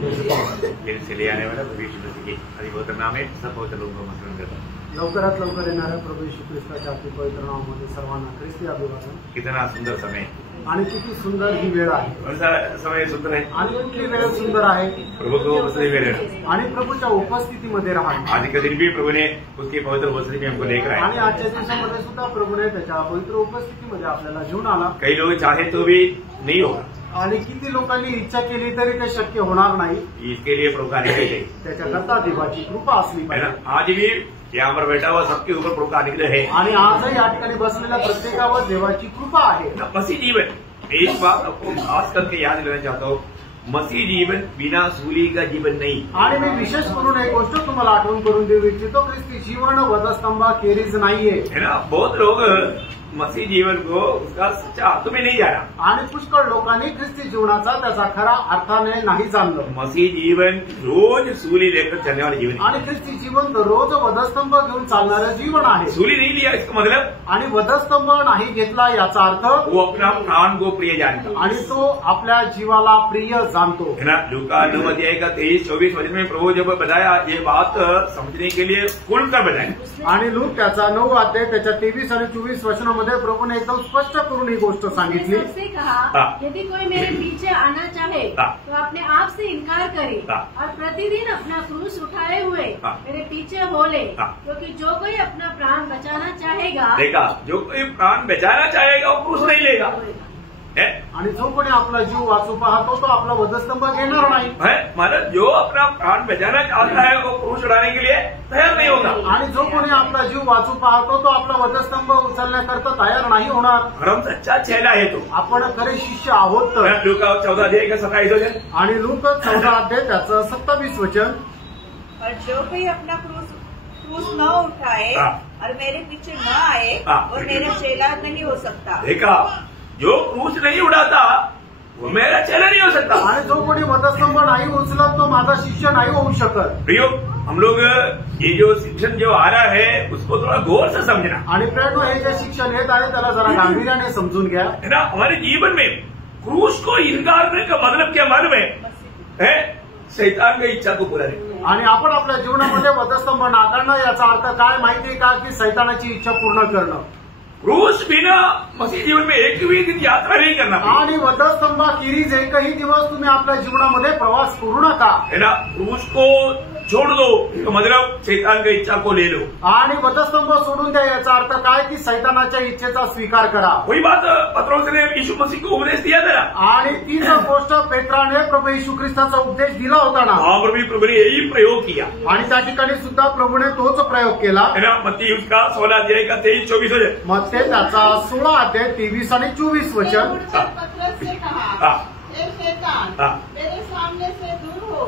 चले आने वाला प्रभु यीशु मसीह के अधिपवित्र नाम में सब पवित्र लोगों को मस्मरण करता हूँ। लवकरात लवकर येणाऱ्या प्रभू येशू ख्रिस्ताच्या अति पवित्र नावामध्ये सर्वांना ख्रिस्ती अभिवादन। कितना सुंदर समय आणि किती सुंदर ही वेळ आहे। कौन सा समय सुंदर है? आणि कुठली वेळ सुंदर आहे? प्रभु को उपस्थिति में रहना आणि प्रभूच्या उपस्थितीमध्ये राहणं। आज के दिन भी प्रभु ने उसकी पवित्र उपस्थिति में हमको लेकर आया आणि आजच्या दिवसामध्ये सुद्धा प्रभूने त्याच्या पवित्र उपस्थितीमध्ये आपल्याला घेऊन आला। कई लोग चाहे तो भी नहीं होगा आणि किती लोकांनी इच्छा केली तरी ते शक्य होणार नाही। इसके लिए प्रभु का निकले गए त्याच्याकरता देवाची कृपा असली है पाहिजे। ना। आज भी यहाँ पर बैठा हुआ सबके ऊपर प्रभु का निकले है आणि आजही या ठिकाणी बसलेल्या प्रत्येकावर देवाची कृपा आहे। मसीह जीवन एक बात आपको खास करके याद दिलाना चाहता हूँ, मसीह जीवन बिना सूली का जीवन नहीं। आणि मी विशेष करून एक गोष्ट तुम्हाला आठवण करून देऊ इच्छितो, ख्रिस्ती जीवन वधस्तंभा खेरीज नाहीये है ना। बहुत लोग मसीह जीवन को उसका सच्चा अर्थ में नहीं जाना आणि पुष्कळ लोकांनी ख्रिस्ती जीवनाचा त्याचा खरा अर्थाने नाही जाणलं। मसीह जीवन रोज सूली लेकर चलने वाले जीवन आणि ख्रिस्ती जीवन रोज वधस्तंभ घेऊन चालणारं जीवन आहे। सूली नहीं लिया इसका मतलब आणि वधस्तंभ नाही घेतला याचा अर्थ वो अपना प्राण को प्रिय जानता आणि तो आपल्या जीवाला प्रिय जाणतो है ना। लूका 9 अध्याय का 23-24 वचन में प्रभु जब बताया ये बात समझने के लिए खुलकर बताया। आणि लूक त्याचा 9 अध्याय त्याच्या 23 आणि 24 वचनामध्ये प्रभूने एकदम स्पष्ट करून ही गोष्ट सांगितली। सबसे कहा, यदि कोई मेरे पीछे आना चाहे तो अपने आप से इनकार करे और प्रतिदिन अपना क्रूस उठाए हुए मेरे पीछे हो ले, क्योंकि जो कोई अपना प्राण बचाना चाहेगा, देखा, जो कोई प्राण बचाना चाहेगा वो क्रूस नहीं लेगा है। आणि जो कोणी आपला जीव वाचू पाहतो तो आपला वधस्तंभ घेणार नाही है। मतलब जो अपना प्राण बचाना चाहता है वो क्रूस उठाने के लिए तैयार नहीं होगा। आणि जो कोणी आपला जीव वाचू पाहतो तो आपला वधस्तंभ उचलण्याकरता तयार नाही होणार। हम सच्चा चेला है तो आपण खरे शिष्य आहोत तर। लूका 14 अध्याय का 27 वचन आणि लूक 14 अध्याय त्याचं 27 वचन, और जो कोई अपना क्रूस न उठाए और मेरे पीछे न आए वो मेरा चेला नहीं हो सकता। देखा, जो क्रूस नहीं उठाता वो मेरा चेला नहीं हो सकता। आणि जो कोणी वधस्तंभ नाही उचलत तो माझा शिष्य नाही होऊ शकत। प्रियो, हम लोग ये जो शिक्षण जो आ रहा है उसको थोड़ा गौर से समझना। आणि प्रेरणो हे जे शिक्षण येत आहे त्याला जरा गांभीर्याने समजून घ्या। है ना। हमारे जीवन में क्रूस को इनकार करने का मतलब क्या मालूम है? शैतान की इच्छा को पूरा नहीं। आणि आपण आपल्या जीवनामध्ये वधस्तंभ नाकारणं याचा अर्थ काय माहितीये का, की सैतानाची इच्छा पूर्ण करणं। क्रूस बिना मसीह जीवन में एक भी दिन यात्रा नहीं करना आणि वधस्तंभाखेरीज एकही दिवस तुम्ही आपल्या जीवनामध्ये प्रवास करू नका है ना। क्रूस को छोड़ दो तो मतलब शैतान की इच्छा को ले लो। आणि वधस्तंभ सोडून द्या याचा अर्थ काय, की सैतानाच्या इच्छेचा स्वीकार करा। वही बात पत्रोस ने यीशु मसीह को उपदेश दिया था ना। आणि तीच गोष्ट पेत्राने प्रभू येशू ख्रिस्ताचा उपदेश दिला होता ना। वहां पर भी प्रभु ने यही प्रयोग किया आणि त्या ठिकाणी सुद्धा प्रभूने तोच प्रयोग केला है ना। मत्ती उसका 16 अध्याय का 23-24 वचन, मग ते त्याचा 16 अध्याय 23 आणि 24 वचन। पतरस से कहा, हे शैतान, मेरे सामने से दूर हो,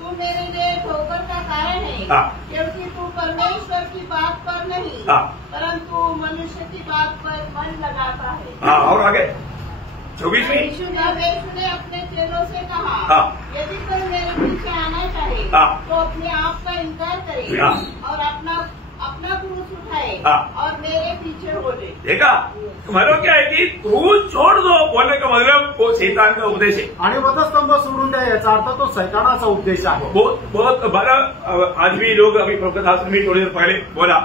तू मेरे लिए ठोकर का कारण है, क्योंकि तू परमेश्वर की बात पर नहीं परंतु मनुष्य की बात पर मन लगाता है। और आगे 24 में यीशु ने अपने चेलों से कहा, यदि कोई मेरे पीछे आना चाहे तो अपने आप का इनकार करे और अपना क्रूस उठाए और मेरे पीछे हो ले। देखा, मतलब क्या है कि क्रूस छोड़ दो बोलने का मतलब वो शैतान का उपदेश है। आणि वधस्तंभ सोडून द्या याचा अर्थ तो सैतानाचा उपदेश आहे। बहुत बड़ा। आज भी लोग अभी प्रभुदास ने भी थोड़ी देर पहले बोला,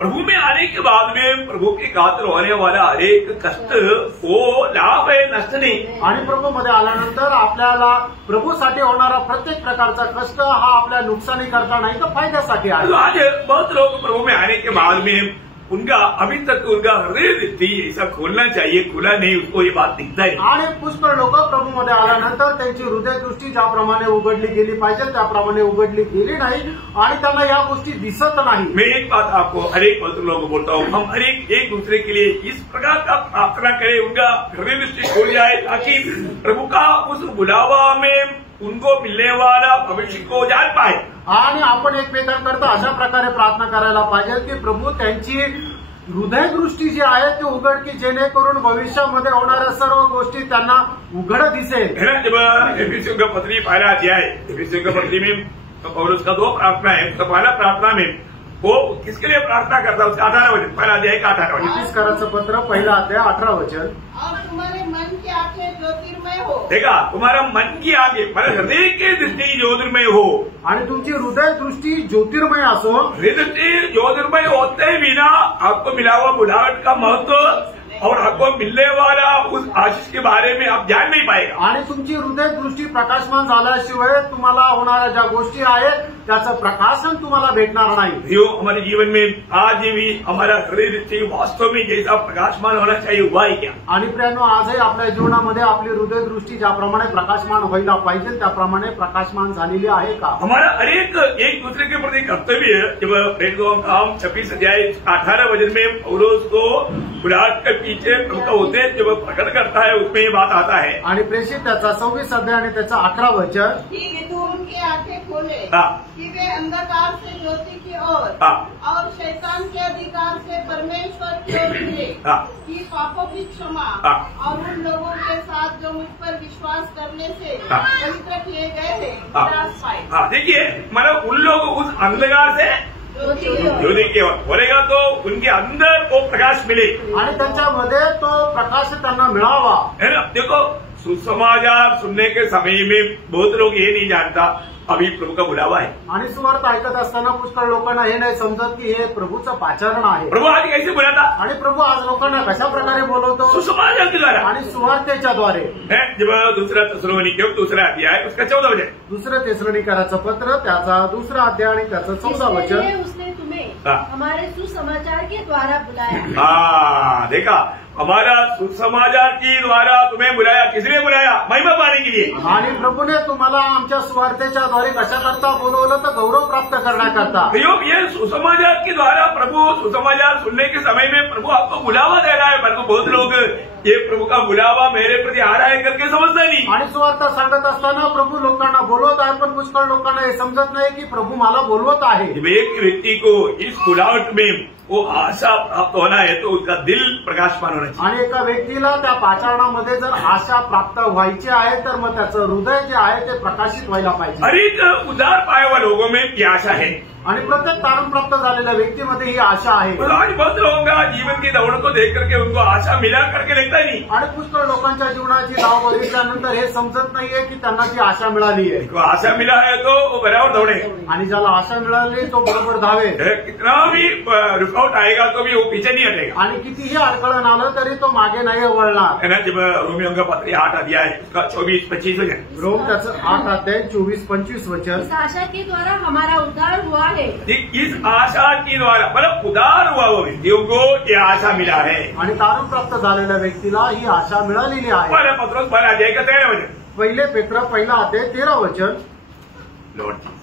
प्रभु में आने के बाद में प्रभु के खातिर होने वाला हर एक कष्ट वो लाभ है, नष्ट नहीं। आणि प्रभूमध्ये आल्यानंतर आपल्याला प्रभूसाठी होणारा प्रत्येक प्रकारचा कष्ट हा आपल्या नुकसानी करता नाही तर फायद्यासाठी आहे। आज बहुत लोग प्रभु में आने के बाद में उनका अभी तक उनका हृदय दृष्टि ऐसा खोलना चाहिए, खुला नहीं, उसको ये बात दिखता है। आणि पुष्कळ लोक प्रभूमध्ये आल्यानंतर त्यांची हृदयदृष्टी ज्याप्रमाणे उघडली गेली पाहिजे त्याप्रमाणे उघडली गेली नाही आणि त्यांना या गोष्टी दिसत नाही। मैं एक बात आपको हर एक पवित्र लोगों को बोलता हूँ, हम हर एक दूसरे के लिए इस प्रकार का प्रार्थना करें, उनका हृदय दृष्टि खोल जाए ताकि प्रभु का उस बुलावा में उनको मिलने वाला भविष्य को जान पाए। आणि आपण एकमेकांकरता अशा प्रकारे प्रार्थना करायला पाहिजे की प्रभू त्यांची हृदयदृष्टी जी आहे ती उघड, की जेणेकरून भविष्यामध्ये होणाऱ्या सर्व गोष्टी त्यांना उघड दिसेल। जब एफिसियों का पत्री पहला अध्याय, एफिसियों का पत्री में पौलुस का 2 प्रार्थना है। तो पहला प्रार्थना में वो किसके लिए प्रार्थना करता है? उसका 18 वचन, पहला अध्याय का 18 वचन। इफिसकाराचं पत्र पहिला अध्याय 18 वचन। और तुम्हारे मन की आंखें ज्योतिर्मय हो। देखा, तुम्हारा मन की आंखें मतलब हृदय की दृष्टि ज्योतिर्मय हो, आणि तुमची हृदय दृष्टी ज्योतिर्मय असो। हृदय दृष्टि ज्योतिर्मय होते बिना आपको मिला हुआ बुलाहट का महत्व और आपको मिलने वाला उस आशीष के बारे में आप जान नहीं पाएगा। आणि तुमची हृदय दृष्टी प्रकाशमान झाल्याशिवाय तुम्हाला होणाऱ्या ज्या गोष्टी आहेत त्याचं प्रकाशन तुम्हाला भेटणार नाही। यो हमारे जीवन में आज भी हमारा हृदय दृष्टि वास्तव में जैसा प्रकाशमान होना चाहिए हुआ है क्या? आणि प्रियांनो, आजही आपल्या जीवनामध्ये आपली हृदय दृष्टी ज्याप्रमाणे प्रकाशमान व्हायला पाहिजे त्याप्रमाणे प्रकाशमान झालेली आहे का? हमारा एक दूसरे के प्रति कर्तव्य है। जब प्रेरितों का काम 26 अध्याय 18 वचन में पौलुस को बुलाहट के पीछे उनका उद्देश्य जब प्रकट करता है उसमें ये बात आता है। आणि प्रेषित त्याचा 26 अध्याय आणि त्याचा 18 वचन, ठीक है, तू उनकी आंखें खोले हाँ। कि वे अंधकार से ज्योति की ओर हाँ। और शैतान के अधिकार से परमेश्वर की ओर फिरे, हाँ। कि पापों की क्षमा हाँ। और उन लोगों के साथ जो मुझ पर विश्वास करने से हाँ। पवित्र किए गए हैं हाँ। विलास पाए। हाँ, देखिए, मतलब उन लोग उस अंधकार से ज्योति की ओर बोलेगा तो उनके अंदर वो प्रकाश मिले, आणि त्यांच्यामध्ये तो प्रकाश त्यांना मिळावा। है ना? देखो, सुसमाचार सुनने के समय में बहुत लोग ये नहीं जानता अभी प्रभु का बुलावा है। आणि सुवार्थ ऐकत असताना पुष्कळ लोकांना हे नाही समजत की हे प्रभूचं पाचारण आहे। प्रभु आज कैसे बुलाता? आणि प्रभू आज लोकांना कशा प्रकारे बोलवतो? सुसमाचार के द्वारा। आणि सुवार्तेच्या द्वारे। है, जब दूसरा तसलोनिके दूसरा अध्याय उसका 14 वचन, दुसरं तेसलोनिकराचं पत्र त्याचा 2 अध्याय आणि त्याचं 14 वचन। इसलिए उसने तुम्हें हाँ। हमारे सुसमाचार के द्वारा बुलाया। हाँ, देखा, हमारा सुसमाचार के द्वारा तुम्हें बुलाया। किसने बुलाया? महिमा पाने के लिए। आणि प्रभूने तुम्हाला आमच्या सुवार्तेच्या द्वारे कशा करता बोलवलं? तर गौरव प्राप्त करण्याकरता। ये सुसमाचार के द्वारा प्रभु सुसमाचार सुनने के समय में प्रभु आपको बुलावा दे रहा है, परंतु बहुत लोग ये प्रभु का बुलावा मेरे प्रति आ रहा है करके समझता नहीं। आणि सुवार्थ सांगत असताना प्रभू लोकांना बोलवत आहे, पण पुष्कळ लोकांना हे समजत नाही की प्रभू मला बोलवत आहे। जब एक व्यक्ति को इस बुलावट में वो आशा प्राप्त होना है तो उसका दिल प्रकाशमान होना चाहिए। आणि एका व्यक्तीला त्या पाचारणामध्ये जर आशा प्राप्त व्हायची आहे तर मग त्याचं हृदय जे आहे ते प्रकाशित व्हायला पाहिजे। हर एक उदार पाए हुए लोगों में ये आशा है, आणि प्रत्येक तारण प्राप्त झालेल्या व्यक्तीमध्ये ही आशा आहे। और आज बहुत लोगों का जीवन की दौड़ को देख करके उनको आशा मिला करके लगता ही नहीं। आणि पुष्कळ लोकांच्या जीवनाची धाव बघितल्यानंतर हे समजत नाहीये की त्यांना ती आशा मिळाली आहे। को आशा मिला है तो वो बराबर दौड़े, आणि ज्याला आशा मिळाली तो बरोबर धावे। कितना भी रुकावट आएगा तो भी वो पीछे नहीं हटेगा। आणि कितीही अडकळण आलं तरी तो मागे नाही वळणार। है ना? जब रोमियों का पत्र 8 अध्याय उसका 24-25 वचन, रोम त्याचं 8 अध्याय 24-25 वचन। इस आशा के द्वारा हमारा उद्धार हुआ है। इस आशा के द्वारा मतलब उदार हुआ वो व्यक्तियों को ये आशा मिला है। आणि तारण प्राप्त झालेल्या व्यक्तीला ही आशा मिळालेली आहे। पहला पत्रोस 12 अध्याय का 13 वचन, पहिले पेत्र पहिला अध्याय 13 वचन। Lord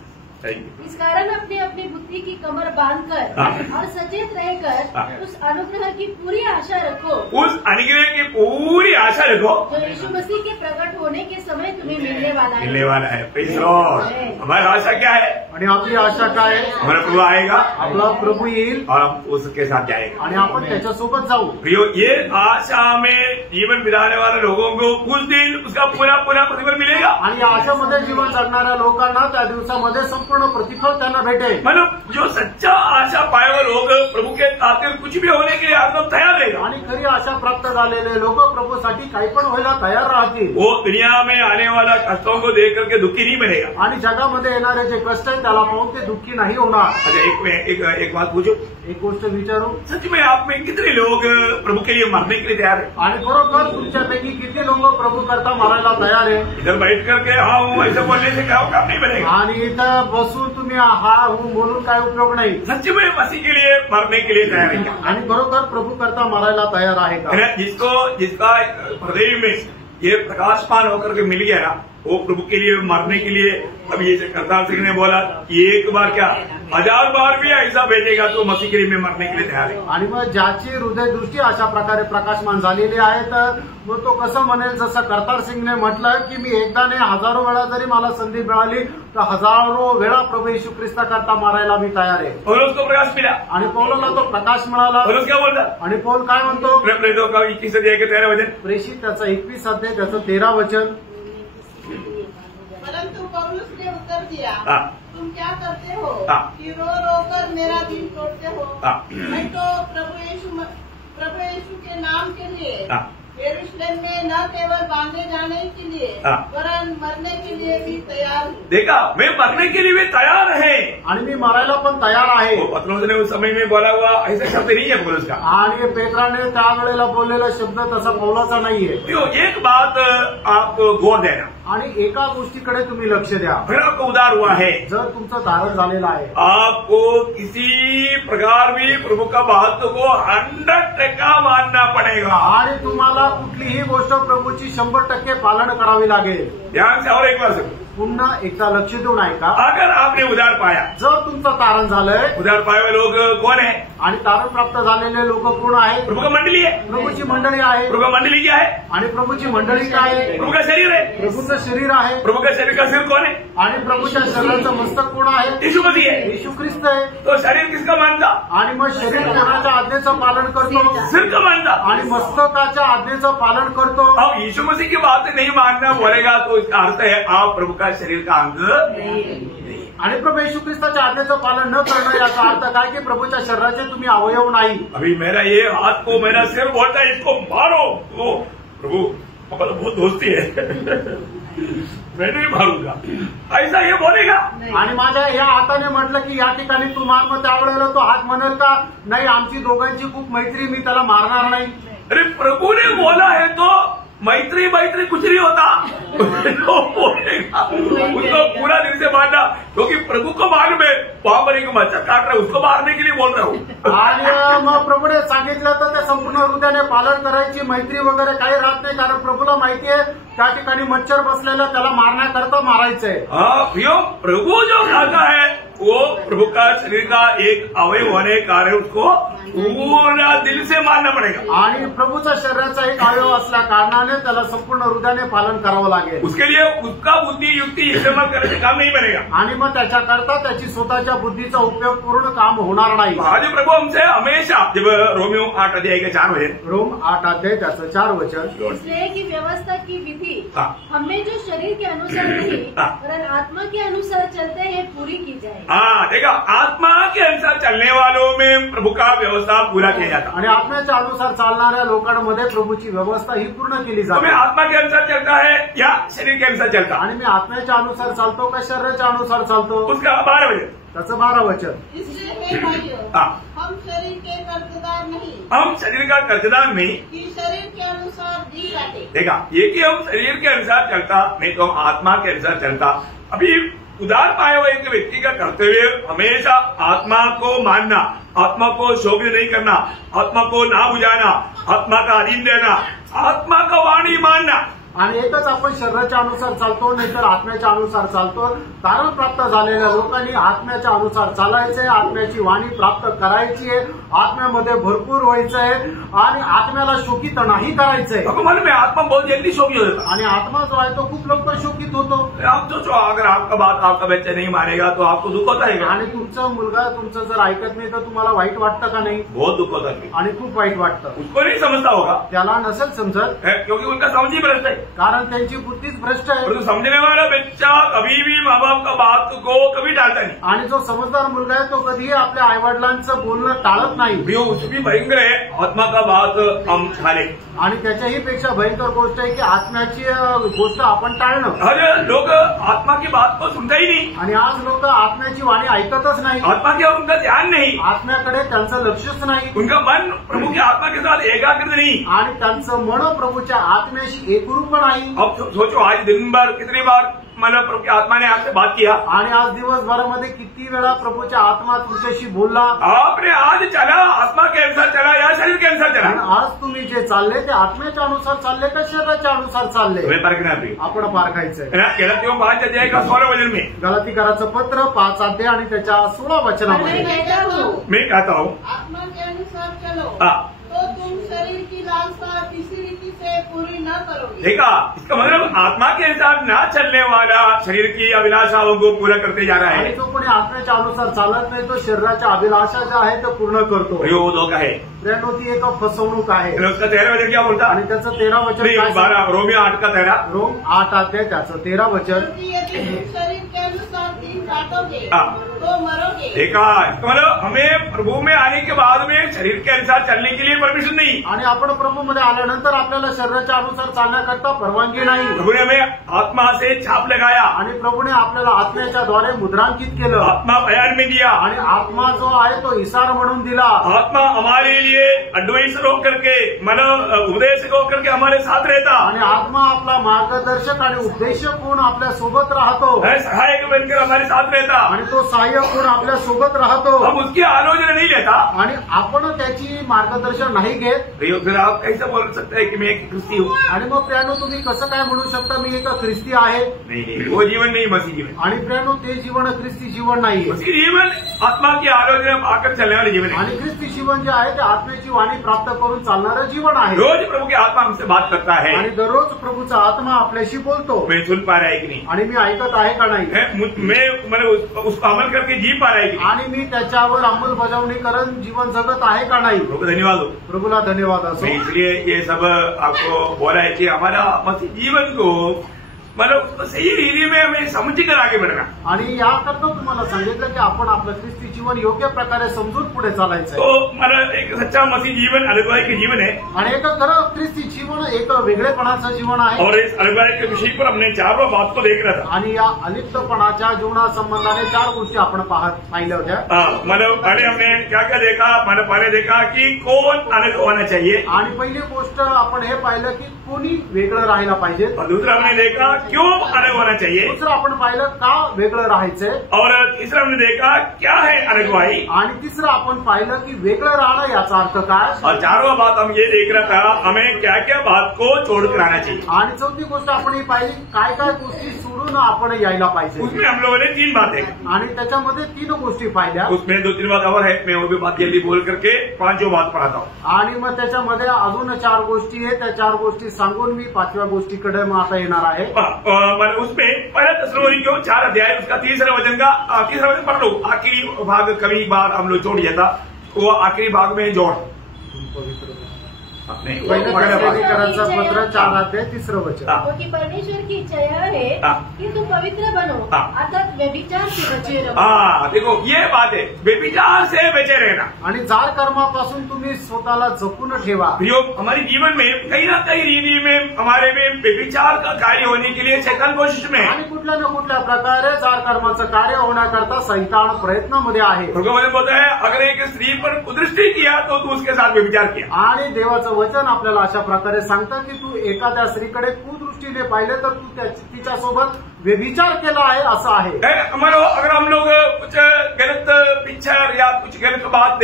thank you. इस कारण अपनी अपनी बुद्धि की कमर बांधकर हाँ। और सचेत रहकर हाँ। उस अनुग्रह की पूरी आशा रखो उस अनुग्रह की पूरी आशा रखो जो यीशु मसीह के प्रकट होने के समय तुम्हें मिलने वाला है। मिलने वाला है। Praise Lord. हमारी आशा क्या है? आणि आपली आशा काय आहे? हमारा प्रभु आएगा आपला प्रभू येईल और हम उसके साथ जाएंगे। आणि आपण त्याच्यासोबत जाऊ। प्रियो, ये आशा में जीवन बिताने वाले लोगों को कुछ दिन उसका पूरा प्रतिफल मिलेगा। आणि या आशामध्ये जीवन जगणाऱ्या लोकांना त्या दिवसामध्ये संपूर्ण प्रतिफल त्यांना भेटेल। मतलब जो सच्चा आशा पाए हुए लोग प्रभु के खातिर कुछ भी होने के लिए हरदम तैयार रहेगा। आणि खरी आशा प्राप्त झालेले लोक प्रभूसाठी काही पण व्हायला तयार राहतील। वो दुनिया में आने वाला कष्टों को देख करके दुखी नहीं बनेगा। आणि जगामध्ये येणारे जे कष्ट आहेत त्याला पाहून ते दुःखी नाही होणार। अच्छा, एक बात पूछो, एक गोष्ट विचारू, सच में आप में कितने लोग प्रभु के लिए मरने के लिए तैयार है? आणि बरोबर तुमच्यापैकी किती लोक प्रभू करता मारायला तयार आहे? इधर बैठ करके हाँ हूँ ऐसे बोलने से क्या काम नहीं बनेगा। आणि इथं बसून तुम्ही हा हूँ बोलून काय उपयोग नाही। सच में मसीह के लिए मरने के लिए तैयार है। आणि बरोबर प्रभु करता मारायला तयार आहे का? जिसका हृदय में ये प्रकाशमान होकर के मिल गया ना, वो प्रभु के लिए मरने के लिए, अभी ये करतार सिंह ने बोला कि एक बार क्या 1000 बार भी ऐसा भेजेगा तो मसीह के लिए मैं मरने के लिए तैयार है। आणि मग ज्याची हृदय दृष्टी अशा प्रकारे प्रकाशमान झालेली आहे तर मग तो कसं म्हणेल, जसं करतार सिंगने म्हटलं की मी एकदा नाही 1000 वेळा जरी मला संधी मिळाली तर 1000 वेळा प्रभू येशू ख्रिस्ता करता मारायला मी तयार आहे। और उसको प्रकाश मिला आणि पौलला तो प्रकाश मिळाला। और क्या बोलता? आणि पौल काय म्हणतो? प्रेरितों का 21 अध्याय के 13 वचन, प्रेषित त्याचा 21 अध्याय त्याचं 13 वचन। परंतु पौलुस ने उत्तर दिया, तुम क्या करते हो कि रो रो कर मेरा दिल तोड़ते हो? मैं तो प्रभु यीशु के नाम के लिए यरूशलेम में न केवल बांधे जाने के लिए वरन मरने के लिए भी तयार हूँ। देखा, मैं मरने के लिए भी तयार है आणि मी मरायला पण तयार आहे. पत्रोस ने उस समय में बोला हुआ ऐसा शब्द नहीं है पौलुस का. आणि पेत्राने त्यावेळेला बोललेला शब्द तसा पौलाचा नाहीये. तो एक बात आप गौर देना, आणि एका गोष्टीकडे तुम्ही लक्ष द्या. अगर आपको उद्धार हुआ है, जर तुमचं धारण झालेलं आहे, आपको किसी प्रकार भी प्रभु का महत्व को 100% मानना पड़ेगा. आणि तुम्हाला कुठलीही गोष्ट प्रभूची 100% पालन करावी लागेल. ध्यान से और एक बार सुनो. पुन्हा एकदा लक्ष देऊन ऐका. अगर आपने उद्धार पाया, जर तुमचं तारण झालंय, उद्धार पाए हुए लोग कौन है? आणि तारण प्राप्त झालेले लोक कोण आहेत? प्रभु का मंडली है. प्रभूची मंडळी आहे. प्रभु का मंडली क्या है? आणि प्रभूची मंडळी काय आहे? प्रभु का शरीर है. प्रभूचं शरीर आहे. प्रभु का शरीर का सिर कौन है? आणि प्रभूच्या शरीराचं मस्तक कोण आहे? यीशु मसीह है. येशू ख्रिस्त आहे. तो शरीर किसका मानता? आणि मग शरीर कोणाच्या आज्ञेचं पालन करतो? सिर का मानता. आणि मस्तकाच्या आज्ञेचं पालन करतो. अब यीशु मसीह की बात नहीं मानना बोलेगा तो इसका अर्थ है आप प्रभु का शरीर का अंग. आणि प्रभू येशू ख्रिस्ताच्या आज्ञेचं पालन न करणं याचा अर्थ काय की प्रभूच्या शरीराचे तुम्ही अवयव नाही. अभी मेरा ये हाथ को मेरा सिर बोलता है इसको मारो, तो प्रभु हमारा बहुत दोस्ती है मैं नहीं मारूंगा, ऐसा ये बोलेगा. आणि माझ्या या हाताने म्हटलं की या ठिकाणी तू मार, मग त्यावेळेला तो हात म्हणेल का नाही आमची दोघांची खूप मैत्री, मी त्याला मारणार नाही. अरे प्रभु ने बोला है तो मैत्री मैत्री कुछ नहीं होता. तो बोलेगा उसको पूरा दिल से मारना, क्योंकि प्रभु को मालूम है वहां पर एक मच्छर काट रहा है, उसको मारने के लिए बोल रहा हूँ. आणि मग प्रभूने सांगितलं तर त्या संपूर्ण हृदयाने पालन करायची, मैत्री वगैरे काही राहत नाही, कारण प्रभूला माहिती आहे त्या ठिकाणी मच्छर बसलेला त्याला मारण्याकरता मारायचंय. प्रभु जो खाता है वो प्रभु का शरीर का एक अवयव होने के कारण उसको पूरा दिल से मानना पड़ेगा. आणि प्रभूच्या शरीराचा एक अवयव असल्या कारणाने त्याला संपूर्ण हृदयाने पालन करावं लागेल. उसके लिए उसका बुद्धि युक्ति इस्तेमाल करने से काम नहीं बनेगा. आणि मग त्याच्याकरता त्याची स्वतःच्या बुद्धीचा उपयोग पूर्ण काम होणार नाही. आज प्रभु हमसे हमेशा, जब रोमियो 8 अध्याय के 4 वचन, रोम 8 अध्याय त्याचं 4 वचन, इसलिए की व्यवस्था की विधि हमें जो शरीर के अनुसार नहीं वरन आत्मा के अनुसार चलते हैं पूरी की जाए. हाँ देखा, आत्मा के अनुसार चलने वालों में प्रभु का व्यवस्था पूरा किया जाता. आणि आत्म्याच्या अनुसार चालणाऱ्या लोकांमध्ये प्रभूची व्यवस्था ही पूर्ण केली तो जाते. मैं आत्मा के अनुसार चलता है या शरीर के अनुसार चलता? आणि मी आत्म्याच्या अनुसार चालतो का शरीराच्या अनुसार चालतो? उसका 12 वचन, त्याचं 12 वचन. इसलिए हे भाइयों, हम शरीर के कर्जदार नहीं, हम शरीर का कर्जदार नहीं कि शरीर के अनुसार जी जाते. देखा, ये कि हम शरीर के अनुसार चलता नहीं तो हम आत्मा के अनुसार चलता. अभी उदार पाए हुए एक व्यक्ति का कर्तव्य हमेशा आत्मा को मानना, आत्मा को शोभित नहीं करना, आत्मा को ना बुझाना, आत्मा का अधीन देना, आत्मा का वाणी मानना. आणि एकच आपण शरीराच्या अनुसार चालतो नाही तर आत्म्याच्या अनुसार चालतो. तारण प्राप्त झालेल्या लोकांनी आत्म्याच्या अनुसार चालायचंय, आत्म्याची वाणी प्राप्त करायची आहे, आत्म्यामध्ये भरपूर व्हायचंय आणि आत्म्याला शोकित नाही करायचंय. मालूम है आत्मा बहुत जल्दी शोकित होता. आणि आत्मा जो आहे तो खूप लवकर शोकित होतो. आप सोचो, अगर आपका बात आपका बच्चा नहीं मानेगा तो आपको दुख होता है. आणि तुमचा मुलगा तुमचं जर ऐकत नाही तर तुम्हाला वाईट वाटतं का नाही? बहुत दुख होता है. आणि खूप वाईट वाटतं. उसको नहीं समझता होगा, त्याला नसेल समजत, क्योंकि उनका समझ ही भ्रष्ट है. कारण त्यांची बुद्धीच भ्रष्ट आहे. परंतु समझने वाला बच्चा कभी भी माँ बाप का बात को कभी टालता नहीं. आणि जो समजदार मुलगा आहे तो कधीही आपल्या आईवडिलांचं बोलणं टाळत नाही. भी भयंकर है आत्मा का बात हम टाले. आणि त्याच्याही पेक्षा भयंकर गोष्ट आहे की आत्म्याची गोष्ट आपण टाळणं. आज लोग आत्मा की बात को सुनता ही नहीं. आणि आज लोक आत्म्याची वाणी ऐकतच नाही. आत्मा की ओर उनका ध्यान नहीं, आत्म्याकडे त्यांचं लक्षच नाही. उनका मन प्रभु की आत्मा के साथ एकाग्र नहीं. आणि त्यांचं मन प्रभूच्या आत्म्याशी एकरूप नाही. अब सोचो, आज दिन भर कितनी बार मतलब प्रभु की आत्मा ने आपसे बात किया. आणि आज दिवसभरामध्ये किती वेळा प्रभूच्या आत्मा तुमच्याशी बोलला. आपने आज चला आत्मा के अनुसार चला या शरीर के अनुसार चला? आज तुम्ही जे चालले ते आत्म्याच्या अनुसार चालले का शरीराच्या अनुसार चालले? आपण पारखायचंय. गलातियों 5 अध्याय का 16 वचन में, गलातीकराचं पत्र 5 अध्याय आणि त्याच्या 16 वचनामध्ये मैं कहता हूँ आत्मा के अनुसार चलो तो तुम शरीर की लालसा किसी रीति से पूरी बुरी न करोगे। देखा, इसका मतलब आत्मा के हिसाब न चलने वाला शरीर की अभिलाषाओं को पूरा करते जा रहा आणि है। जो कोणी आत्म्याच्या अनुसार चालत नाही तो शरीराच्या अभिलाषा ज्या आहेत त्या पूर्ण करतो। यो धोखा है। ती एक फसवणूक आहे। उसका 13 वचन क्या बोलता? आणि त्याचं 13 वचन नहीं, काय 12 रोमियो 8 का 13। रोम 8 अध्याय त्याचं 13 वचन। क्योंकि यदि तुम शरीर के अनुसार दिन काटोगे हाँ। तो मरोगे। देखा, इसका मतलब हमें प्रभु में आने के बाद में शरीर के अनुसार चलने के लिए परमिशन नहीं। आणि आपण प्रभूमध्ये आल्यानंतर आपल्याला शरीराच्या अनुसार चालण्याकरता परवानगी नाही। प्रभु ने हमें आत्मा से छाप लगाया आणि प्रभूने आपल्याला आत्म्याच्या द्वारे मुद्रांकित केलं। आत्मा बयान में दिया आणि आत्मा जो आहे तो इशारा म्हणून दिला। आत्मा हमारे लिए एडवाइजर होकर के मतलब उपदेशक होकर के हमारे साथ रहता। आणि आत्मा आपला मार्गदर्शक आणि उपदेशक म्हणून आपल्या सोबत राहतो। सहायक बनकर हमारे साथ रहता। आणि तो सहाय्यक म्हणून आपल्या सोबत राहतो। हम उसकी आलोचना नहीं लेता। आणि आपण त्याची मार्गदर्शन नाही घेत। भैया फिर आप कैसे बोल सकते हैं कि मैं एक ख्रिस्ती हूँ? आणि मग प्रियानो तुम्ही कसं काय म्हणू शकता मी एक ख्रिस्ती आहे? नहीं, वो जीवन नहीं, मसीह जीवन। आणि प्रियानो ते जीवन ख्रिस्ती जीवन नाही। मसीह जीवन आत्मा की आलोचना पाकर चलने वाले जीवन है। आणि ख्रिस्ती जीवन जे आहे ते आत्म्याची वाणी प्राप्त करून चालणारं जीवन आहे। रोज प्रभु की आत्मा हमसे बात करता है। आणि दररोज प्रभूचा आत्मा आपल्याशी बोलतो। मैं सुन पा रहा है कि नहीं? आणि मी ऐकत आहे का नाही? मैं उसको अमल करके जी पा रहा है कि नहीं? आणि मी त्याच्यावर अंमलबजावणी करून जीवन जगत आहे का नाही? प्रभु धन्यवाद हो। प्रभूला धन्यवाद असो। मैं इसलिए ये सब आपको बोला है कि हमारा मसीह जीवन को मतलब सही रीति में हमें समझ कर आगे बढ़ना। आणि याकरता तुम्हाला सांगितलं की आपण आपलं ख्रिस्ती जीवन योग्य प्रकारे समजून पुढे चालायचं तो मतलब एक सच्चा मसीह जीवन अलगवाई के जीवन है। आणि एक खरं ख्रिस्ती जीवन एक वेगळेपणाचं जीवन आहे। और इस अलगवाई के विषय पर हमने चारों बात को देख रहा था। आणि या अलिप्तपणाच्या जीवनासंबंधाने 4 गोष्टी आपण पाहिल्या होत्या। मतलब पहले हमने क्या क्या देखा? मतलब पहले देखा कि कौन अलग होना चाहिए। आणि पहिली गोष्ट आपण हे पाहिलं की कोणी वेगळं राहायला पाहिजे। और दूसरा हमने देखा क्यों अलग होना चाहिए। दुसरं आपण पाहिलं का वेगळं राहायचंय। और तीसरा हमने देखा क्या है अलगवाई। आणि तिसरं आपण पाहिलं की वेगळं राहणं याचा अर्थ काय। और चारवा बात हम ये देख रहा था हमें क्या क्या बात को छोड़कर आना चाहिए। आणि चौथी गोष्ट आपण ही पाहिली काय काय गोष्टी सोडून आपण यायला पाहिजे। उसमें हम लोगों ने 3 बातें, आणि त्याच्यामध्ये 3 गोष्टी पाहिल्या। उसमें 2-3 बात और है, मैं वो भी बात जल्दी बोल करके 5 बात पढ़ाता हूँ। आणि मग त्याच्यामध्ये अजून 4 गोष्टी आहेत। त्या 4 गोष्टी सांगून मी 5व्या गोष्टीकडे मग आता येणार आहे। उसमें पहला थिस्सलुनीकियों 4 अध्याय उसका 3रा वचन पढ़ लो। आखिरी भाग कभी बार हम लोग छोड़ दिया था, वो आखिरी भाग में जोड़ पहिलं थिस्सलुनीकरांचं पत्र 4 अध्याय 3रं वचन। क्योंकि परमेश्वर की इच्छा यह है कि तुम पवित्र बनो, अर्थात व्यभिचार से बचे रहो। देखो ये बात है, व्यभिचार से बचे रहना। आणि जार कर्मापासून तुम्ही स्वतःला जपून ठेवा। हमारे जीवन में कहीं ना कहीं रीति में हमारे में व्यभिचार का कार्य होने के लिए शैतान कोशिश में है। आणि कुठल्या ना कुठल्या प्रकारे जार कर्माचं कार्य होण्याकरता शैतान प्रयत्नामध्ये आहे। भगवान बोलता है अगर एक स्त्री पर कुदृष्टि किया तो तू उसके साथ व्यभिचार किया। आणि देवाचं वचन आपल्याला अशा प्रकारे सांगतं की तू एखाद्या स्त्रीकडे कुदृष्टीने पाहिले तर तू तिच्यासोबत व्यभिचार केला आहे असं आहे। अगर हम लोग कुछ गलत पिक्चर या कुछ गलत बात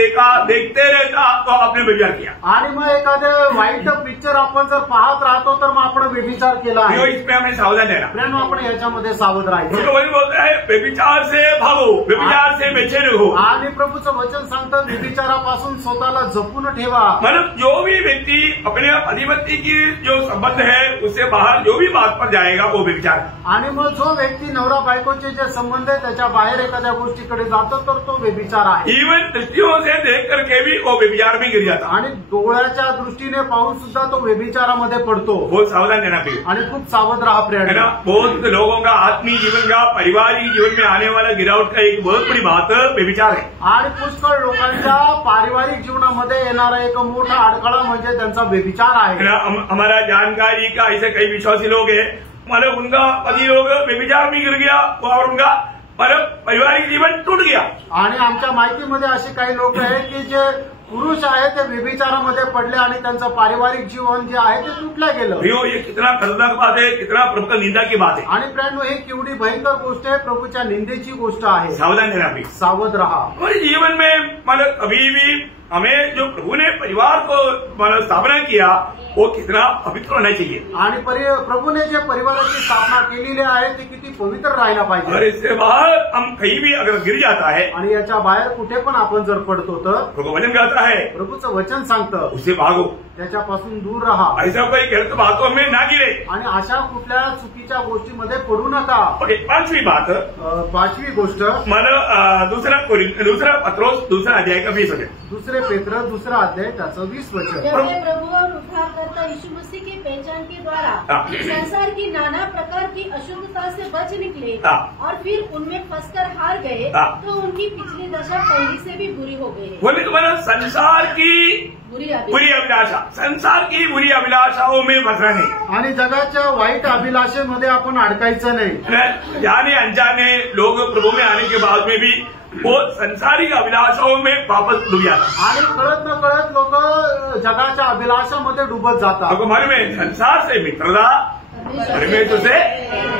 देखते रहता तो आपने व्यभिचार किया। आणि मग एखादे वाईट पिक्चर आपण जर पाहत राहतो तर मग आपण व्यभिचार केला आहे। इसमें हमें सावधान रहना। प्रियानो आपण याच्यामध्ये सावध राहायचं। वही बोलता है व्यभिचार से भागो, व्यभिचार से बचे रहो। आणि प्रभूचं वचन सांगतं व्यभिचारापासून स्वतःला जपून ठेवा। मतलब जो भी व्यक्ति अपने अधिपति की जो संबंध है उससे बाहर जो भी बात पर जाएगा वो व्यभिचार। आणि मग जो व्यक्ती नवरा बायकोचे जे संबंध आहे त्याच्या बाहेर एखाद्या गोष्टीकडे जातो तर तो व्यभिचार आहे। इवन दृष्टियों से देख करके भी वो व्यभिचार में गिर जाता। आणि डोळ्याच्या दृष्टीने पाहून सुद्धा तो व्यभिचारामध्ये पडतो। बहुत सावधान रहना चाहिए आणि खूप सावध राहा प्रियानो। बहुत लोगों का आत्मीय जीवन का पारिवारिक जीवन में आने वाला गिरावट का एक बहुत बड़ी बात व्यभिचार है। आणि पुष्कळ लोकांच्या पारिवारिक जीवनामध्ये येणारा एक मोठा अडथळा म्हणजे त्यांचा व्यभिचार आहे। हमारा जानकारी का ऐसे कई विश्वासी लोग हैं, मतलब उनका पति लोग व्यभिचार में गिर गया और उनका मतलब पारिवारिक जीवन टूट गया। आणि आमच्या माहितीमध्ये असे काही लोक आहेत की जे पुरुष आहे ते व्यभिचारामध्ये पडले आणि त्यांचं पारिवारिक जीवन जे आहे ते तुटलं गेलं। ये कितना खतरनाक बात है, कितना प्रभु का निंदा की बात है। आणि प्रियानो ही केवढी भयंकर गोष्ट आहे, प्रभूच्या निंदेची गोष्ट आहे। सावधान रहना भी, सावध रहा। हमारे जीवन में मतलब कभी भी हमें जो प्रभु ने परिवार को स्थापना किया वो कितना पवित्र होना चाहिए आणि प्रभूने जे परिवाराची स्थापना केलेली आहे ती किती पवित्र राहायला और पाहिजे. इससे बाहर हम कहीं भी अगर गिर जाता है, आणि याच्या बाहेर कुठे पण आपण जर पडतो तर प्रभु वचन कहता है प्रभूचं वचन सांगतं उससे भागो, त्याच्यापासून दूर राहा ऐसा कोई गलत बातों में ना गिरे. आणि अशा कुठल्या चुकीच्या गोष्टीमध्ये पडू नका. ओके, पांचवी बात पाचवी गोष्ट मन दूसरा पत्रोस दूसरा अध्याय का 20 वचन. दुसरे पेत्र दुसरा अध्याय त्याचं 20 वचन. जब वे प्रभु और उद्धारकर्ता यीशु मसीह की पहचान के द्वारा संसार की नाना प्रकार की अशुद्धता से बच निकले और फिर उनमें फंसकर हार गए, तो उनकी पिछली दशा पहले से भी बुरी हो गई है. बोले तुम्हारा संसार की बुरी बुरी अभिलाषा, संसार की बुरी अभिलाषाओं में फंसना नहीं. आणि जगाच्या वाईट अभिलाषेमध्ये आपण अडकायचं नाही. जाने अनजाने लोग प्रभु में आने के बाद में भी वो संसारिक अभिलाषाओं में वापस डूब जाता. आणि कळत न कळत लोक जगाच्या अभिलाषामध्ये डुबत जातात. आपको मालूम है संसार से मित्रता परमेश्वर से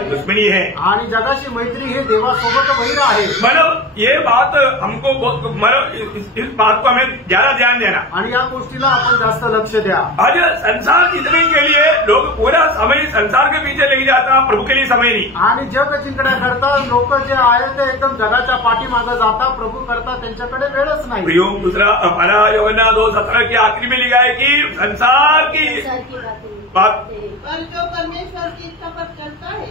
दुश्मनी है. आणि जगाची मैत्री हे देवासोबत वैर आहे. मतलब ये बात हमको इस बात को हमें ज्यादा ध्यान देना. आणि या गोष्टीला आपण जास्त लक्ष द्या. आज संसार जीतने के लिए लोग पूरा समय संसार के पीछे लेके जाता, प्रभु के लिए समय नहीं. आणि जग जिंकण्याकरता लोक जे आहेत ते एकदम जगाच्या पाठीमागे जातात, प्रभु करता त्यांच्याकडे वेळच नाही. प्रियो दूसरा हमारा यूहन्ना 2:17 के आखिरी में लिखा है कि संसार की बात पर जो परमेश्वर की इच्छा पर चलता है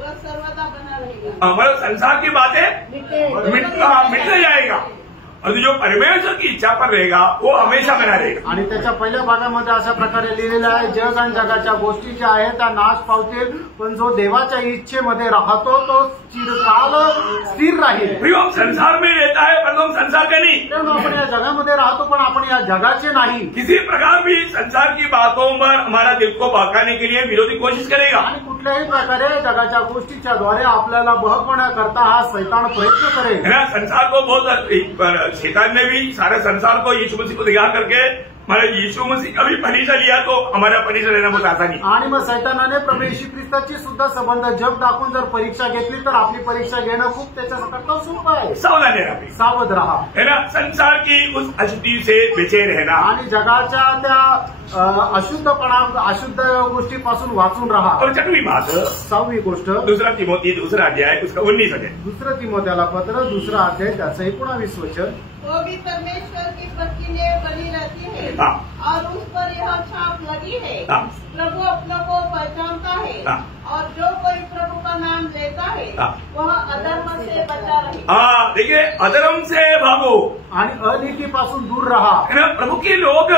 वह सर्वदा बना रहेगा. मतलब संसार की बातें मिट जाएगा और जो परमेश्वर की इच्छा पर रहेगा वो हमेशा बना रहेगा. आणि त्याच्या पहिल्या भागामध्ये अशा प्रकारे लिहिलेलं आहे, जग आणि जगाच्या गोष्टी ज्या आहेत त्या नाश पावतील, पण जो देवाच्या इच्छेमध्ये राहतो तो चिरकाल स्थिर राहील. प्रियो संसार में रहता है पर हम संसार का नहीं. आपण या जगामध्ये राहतो पण आपण या जगाचे नाही. किसी प्रकार भी संसार की बातों पर हमारा दिल को बहकाने के लिए विरोधी कोशिश करेगा. आणि कुठल्याही प्रकारे जगाच्या गोष्टीच्या द्वारे आपल्याला बहकवण्याकरता हा शैतान प्रयत्न करेल. संसार को बहुत शैतान ने भी सारे संसार को यीशु मसीह को दिखा करके हमारा यीशु मसीह का भी परीक्षा लिया तो हमारा परीक्षा लेना बहुत आसानी. आणि मग सैतानाने प्रभू येशू ख्रिस्ताची सुद्धा संबंध जग दाखवून जर परीक्षा घेतली तर आपली परीक्षा घेणं खूप त्याच्याकरता सोपं आहे. सावधान रहना, सावध रहा. है ना. संसार की उस अशुद्धि से बचे रहना आणि जगाच्या त्या अशुद्ध गोष्टीपासून वाचून राहा. और छठवीं बात, 6वी गोष्ट दूसरा तिमोथी दूसरा अध्याय उसका 19 वचन. दुसरं तिमोथेला पत्र दुसरा अध्याय त्याचं 19 वचन. वो भी परमेश्वर की पक्की नींव बनी रहती है और उस पर यह छाप लगी है, प्रभु अपनों को पहचानता है और जो कोई प्रभु का नाम लेता है वह अधर्म से बचा रहे. देखिए, अधर्म से भागो आणि अनीतीपासून दूर राहा. प्रभु के लोग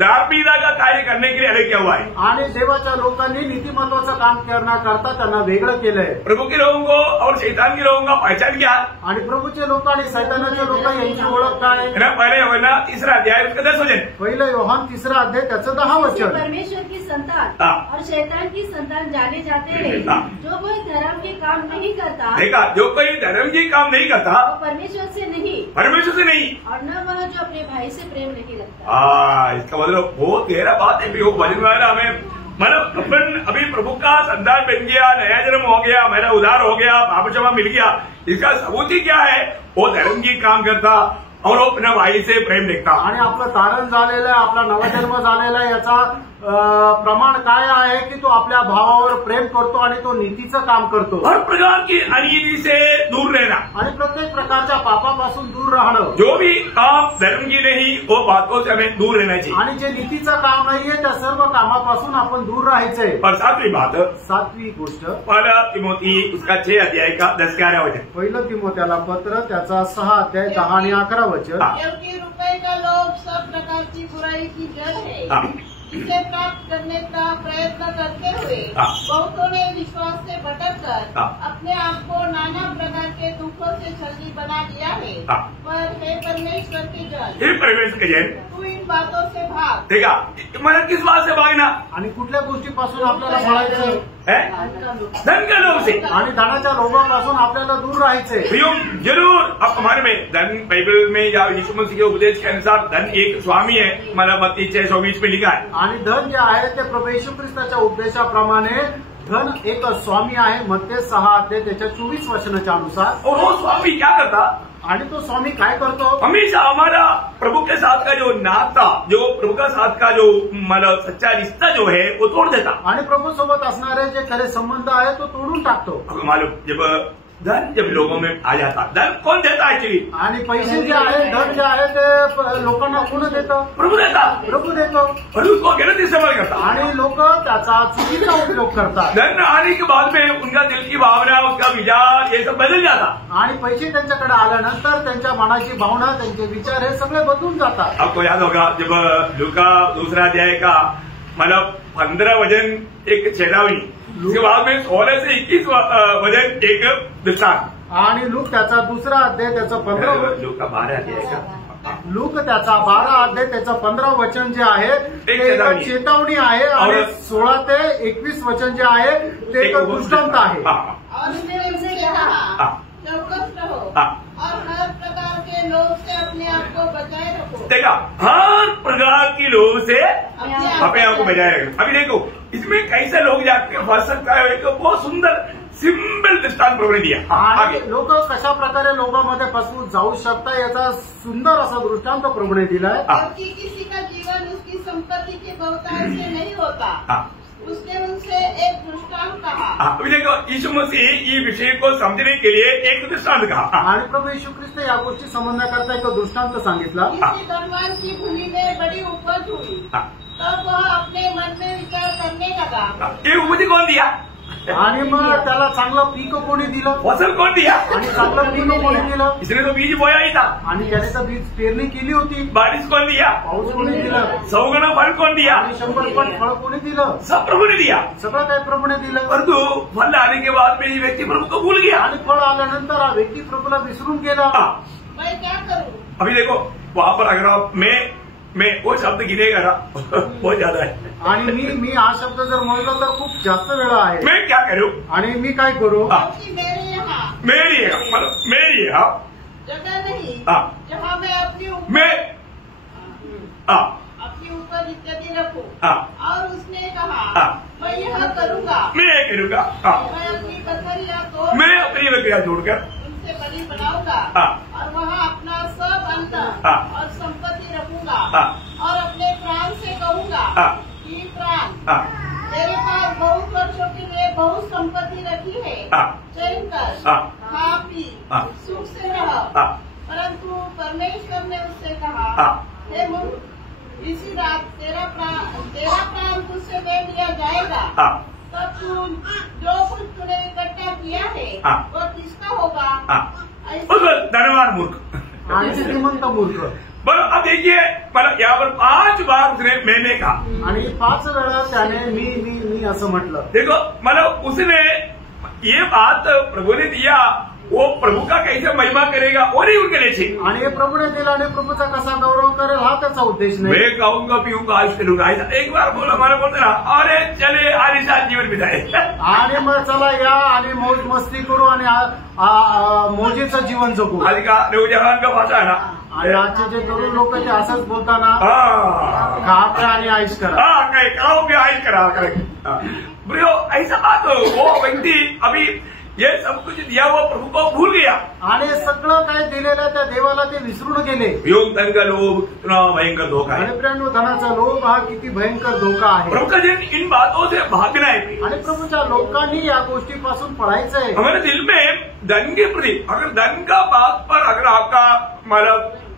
धार्मिकता का कार्य करने के लिए अलग किया हुआ है. आणि देवाच्या लोकांनी नीतिमत्वाचं काम करण्याकरता त्यांना वेगळं केलंय. प्रभू के लोगों को और शैतान के लोगों का पहचान क्या. आणि प्रभूचे लोक आणि सैतानाचे लोक यांची ओळख काय. पहले यूहन्ना 3 अध्याय उसका 10 वचन. पहिलं योहान 3 अध्याय त्याचं 10 वचन. परमेश्वर की संतान और शैतान की संतान जाने जाते हैं. जो कोई धर्म के काम नहीं करता, देखा, जो कोई धर्म के काम नहीं करता वो परमेश्वर से नहीं और न वह जो अपने भाई से प्रेम नहीं रखता. इसका मतलब बहुत गहरा बात है. भजन वाला हमें मतलब अपन अभी प्रभु का संतान बन गया, नया जन्म हो गया, मेरा उद्धार हो गया, पाप क्षमा मिल गया, इसका सबूत ही क्या है. वो धर्म की काम करता और वो अपना भाई से प्रेम देखता. आणि आपलं तारण झालेलं आहे, आपला नवजन्म झालेला आहे, याचा प्रमाण काय आहे की तो आपल्या भावावर प्रेम करतो आणि तो नीतीचं काम करतो. हर प्रकार की अनिति से दूर रहना आणि प्रत्येक प्रकारच्या पापापासून दूर राहणं. जो भी काम धर्म की नहीं वो बातों से हमें दूर रहना चाहिए. आणि जे नीतीचं काम नाहीये त्या सर्व कामापासून आपण दूर राहायचंय. और 7वीं बात, 7वी गोष्ट, पहला तिमोथी उसका 6 अध्याय का 10-11 वचन. पहिलं तिमोथेला पत्र त्याचा 6 अध्याय 10 आणि 11 वचन. क्योंकि रुपए का लोभ सब प्रकार की बुराई की जड़ है. इसे प्राप्त करने का प्रयत्न करते हुए बहुतों ने विश्वास से भटककर अपने आप को नाना प्रकार के दुखों से छलनी बना दिया है. पर हे परमेश्वर के जन, तू इन बातों से भाग. देखा, मला किस बात से भागना. आणि कुठल्या गोष्टीपासून आपल्याला पळायचं. धन के लोभ से आणि धनाच्या लोभापासून आपल्याला दूर राहायचंय. जरूर. अब हमारे में धन बाइबल में या यीशु मसीह के उपदेश के अनुसार धन एक स्वामी है. मला मत्ती 6:24 में लिखा है. आणि धन जे आहे ते प्रभू येशू ख्रिस्ताच्या उपदेशाप्रमाणे धन एक स्वामी आहे मत्ते 6 अध्याय त्याच्या 24 वचनाच्या अनुसार। और वो स्वामी क्या करता? आणि तो स्वामी काय करतो? हमेशा हमारा प्रभु के साथ का जो नाता, जो प्रभु के साथ का जो मतलब सच्चा रिश्ता जो है वो तोड़ देता। आणि प्रभू सोबत असणारे जे खरे संबंध आहे तो तोडून टाकतो। आपको मालूम, जब लोगों में आ जाता, धन कौन देता एक्चुअली? आणि पैसे जे आहे, धन जे आहे ते लोकांना कोण देतं? प्रभु देता। प्रभू देतो और उसको गलत इस्तेमाल करता। आणि लोक त्याचा चुकीचा उपयोग करतात। धन आने के बाद में उनका दिल की भावना, उसका विचार ये सब बदल जाता। आणि पैसे त्यांच्याकडे आल्यानंतर त्यांच्या मनाची भावना, त्यांचे विचार हे सगळे बदलून जातात। आपको याद होगा जब लूका 2 अध्याय का मतलब 15 वजन एक चेतावनी, उसके बाद में 16 से 21 वजन एक दृष्टांत। आणि लूक त्याचा 2 अध्याय त्याचा 15 लूका 12 अध्याय का लूक त्याचा 12 अध्याय त्याचं 15 वचन जे आहे ते एक चेतावणी आहे आणि 16 ते 21 वचन जे आहे ते एक दृष्टांत आहे। और उसने उनसे कहा, चौकस रहो और हर प्रकार के लोग से अपने आप को बचाए रखो। देखा, हर प्रकार की लोग से अपने आप को बचाए रखो। अभी देखो इसमें कैसे लोग जाके फंस सकता है, एक बहुत सुंदर सिंपल दृष्टांत प्रभू ने दिया। आगे लोक कशा प्रकारे लोकांमध्ये फसवून जाऊ शकतात याचा सुंदर असा दृष्टांत प्रभूने दिलाय। क्योंकि किसी का जीवन उसकी संपत्ति के बहुतायत से नहीं होता। उसने उनसे एक दृष्टांत कहा। अभी देखो यीशु मसीह ये विषय को समझने के लिए एक दृष्टांत कहा। आणि प्रभू येशू ख्रिस्त या गोष्टी समजण्याकरता एक दृष्टांत सांगितला। किसी धनवान की भूमि में बड़ी उपज हुई, तब वह अपने मन में विचार करने लगा, ये उपज कौन दिया? आणि मग त्याला चांगलं पीक कोणी दिलं? फसल कौन दिया? आणि चांगलं पीक कोणी दिलं? इसने तो बीज बोया ही था। आणि त्याने तर बीज पेरणी केली होती। बारिश कौन दिया? पाऊस कोणी दिला? 100 गुना फल कौन दिया? आणि 100 पट फळ कोणी दिलं? सब प्रभु ने दिया। सगळं काही प्रभूने दिलं। परंतु फल आने के बाद में ये व्यक्ति प्रभु को भूल गया। आणि फळ आल्यानंतर हा व्यक्ती प्रभूला विसरून गेला। मैं क्या करूं? अभी देखो वहां पर अगर आप मैं वो शब्द गिनेगा ना बहुत ज्यादा है। आणि मी हा शब्द जर म्हणलो तर खूप जास्त वेळा आहे। मैं क्या करूं? आणि मी काय करू? क्योंकि मेरे यहाँ मेरी यहाँ जगह नहीं जहाँ मैं अपनी ऊपर इत्यादि रखूं। और उसने कहा, मैं यह करूँगा, मैं करूँगा, मैं अपनी बकरियां जोड़कर उनसे बड़ी बनाऊंगा और वहाँ अपना सब अन्न और संपत्ति रखूंगा और अपने प्राण से कहूँगा कि प्राण, तेरे पास बहुत वर्षों के लिए बहुत संपत्ति रखी है, चैन कर, खा पी, सुख से रह। परंतु परमेश्वर ने उससे कहा, हे मूर्ख, इसी रात तेरा प्राण तुझसे ले लिया जाएगा। तब तू जो कुछ तूने इकट्ठा किया है वो किसका होगा? धनवान मूर्ख आणि श्रीमंत मूर्ख। बरं अब देखिए, मतलब यहाँ पर 5 बार उसने मैंने कहा आणि 5 वेळा त्याने मी असं म्हटलं। देखो मतलब उसने ये बात प्रभु ने दिया, वो प्रभु का कैसे महिमा करेगा वो नहीं उनके लिए चाहिए। आणि प्रभूने दिला आणि प्रभूचा कसा गौरव करेल हा त्याचा उद्देश नाही। मैं खाऊंगा पीऊंगा ऐश करूंगा, एक बार बोला हमारे बोलते ना, अरे चले आलिशान जीवन बिताए आणि मग चला या आणि मौज मस्ती करू आणि मौजेचं जीवन जगू। आज का नौजवान का भाषा है ना, आणि आजचे जे तरुण लोक ते असंच बोलताना खा प्या आणि आईश करा। काही कराओ भी आईश करा करेक्ट। ऐसा बात वो व्यक्ति अभी ये सब कुछ दिया हुआ प्रभु को भूल गया आणि सगळं काय दिलेलं त्या देवाला ते विसरून गेले। योग धन का लोभ कितना भयंकर धोखा है। आणि प्रेम धनाचा लोभ हा किती भयंकर धोका आहे। प्रभु का जन इन बातों से भागना है आणि प्रभूच्या लोकांनी या गोष्टीपासून पळायचंय। हमारे दिल में धन के प्रति अगर धन का बात पर अगर आपका मतलब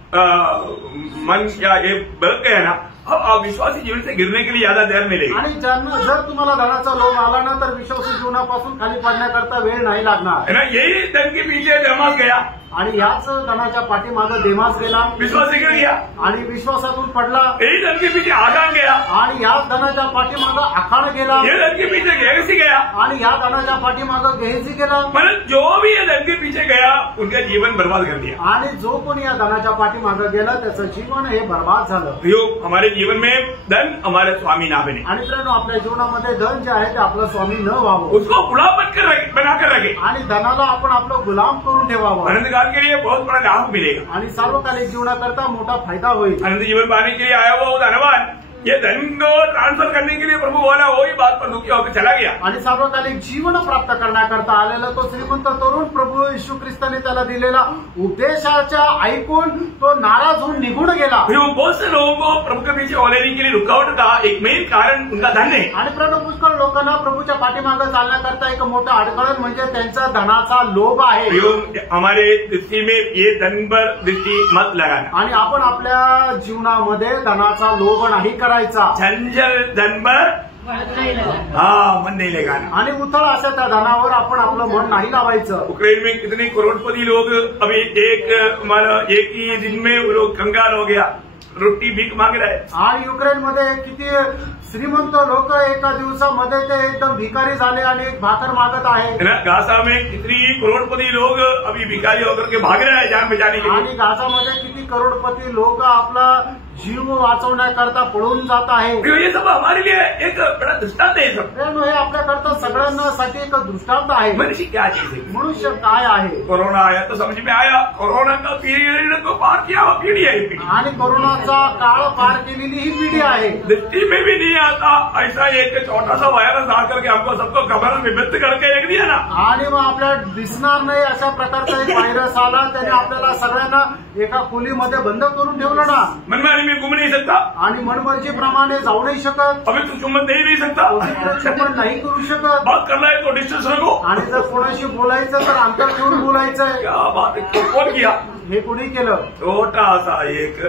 मन या ये बल गया ना, अब आप विश्वासी जीवन से गिरने के लिए ज्यादा देर मिलेगी। आणि जर तुम्हाला धनाचा लोभ आला ना तर विश्वासी जीवनापासून खाली पडण्याकरता वेळ नाही लागणार है ना। यही धन के पीछे देमास गया आणि याच धनाच्या पाठीमागे देमास गेला, विश्वास गिर गया आणि विश्वासातून पडला। यही धन के पीछे आगान गया आणि याच धनाच्या पाठीमागे आखाण गेला, ये धन के पीछे गेहसी गया आणि या धनाच्या पाठीमागे गेहसी गेला। मतलब जो भी ये धन के पीछे गया उनका जीवन बर्बाद कर दिया। आणि जो कोणी या धनाच्या पाठीमागे गेला त्याचं जीवन हे बर्बाद झालं। योग हमारे जीवन में धन हमारे स्वामी ना बने। आणि प्रेम आपल्या जीवनामध्ये धन जे आहे ते आपलं स्वामी न व्हावं, उसको गुलाम बनाकर रखे आणि धनाला आपण आपलं गुलाम करून ठेवावं। अनंत काल के लिए बहुत बड़ा लाभ मिलेगा आणि सार्वकालिक जीवनाकरता मोठा फायदा होईल। अनंत जीवन पाने के लिए आया हुआ वो धनवान ये धन को ट्रांसफर करने के लिए प्रभु बोला, वही बात पर दुखी होकर चला गया। आणि सार्वकालिक जीवन प्राप्त करण्याकरता आलेला तो श्रीमंत तरुण प्रभु येशू ख्रिस्ताने त्याला दिलेला उपदेशाच्या ऐकून तो नाराज होऊन निघून गेला। फिर बहुत से लोगों को प्रभु के पीछे होने के लिए रुकावट का एक मेन कारण उनका धन है। आणि पुष्कळ लोकांना प्रभूच्या पाठीमागे चालण्याकरता एक मोठं अडथळण म्हणजे त्यांचा धनाचा लोभ आहे। हमारे दृष्टि में ये धन पर दृष्टि मत लगाना, आणि आपण आपल्या जीवनामध्ये धनाचा लोभ नाही करायचा। झंझल धन पर मन नहीं लगाना, आणि उथळ अशा त्या धनावर आपण आपलं मन नाही लावायचं। उक्रेन में कितने करोड़पति लोग अभी एक ही दिन में वो लोग कंगाल हो गया, रोटी भीख मांग रहे हैं। आणि युक्रेनमध्ये किती श्रीमंत लोक एका दिवसामध्ये ते एकदम भिकारी झाले आणि एक भाकर मागत आहे। गाजा में कितनी करोड़पति लोग अभी भिखारी होकर के भाग रहे हैं जान बचाने के लिए। आणि गाजामध्ये किती करोडपती लोक आपला जीव वाचवण्याकरता पळून जात आहे। ये सब हमारे लिए एक बड़ा दृष्टांत है। सब हे आपल्याकरता सगळ्यांसाठी एक दृष्टांत आहे। मनुष्य क्या चीज है, मनुष्य काय आहे। कोरोना आया तो समझ में आया, कोरोना का पीरियड को पार किया हुआ पीढ़ी है। आणि कोरोनाचा काळ पार केलेली ही पिढी आहे। दृष्टि में भी नहीं आता ऐसा एक छोटा सा वायरस आकर के हमको सबको खबर में व्यक्त करके रख दिया ना। आणि मग आपल्याला दिसणार नाही अशा प्रकारचा एक व्हायरस आला, त्याने आपल्याला सगळ्यांना एका खोलीमध्ये बंद करून ठेवलं ना। मनमानी में घूम नहीं सकता, आणि मनमर्जीप्रमाणे जाऊ नाही शकत, अभी तो चुम्बन दे नहीं सकता, चुंबन नाही करू शकत, बात करना है तो डिस्टेंस रखो। आणि जर कोणाशी बोलायचं तर अंतर ठेवून बोलायचंय। क्या बात है, कौन किया? हे कोणी केलं? छोटा सा एक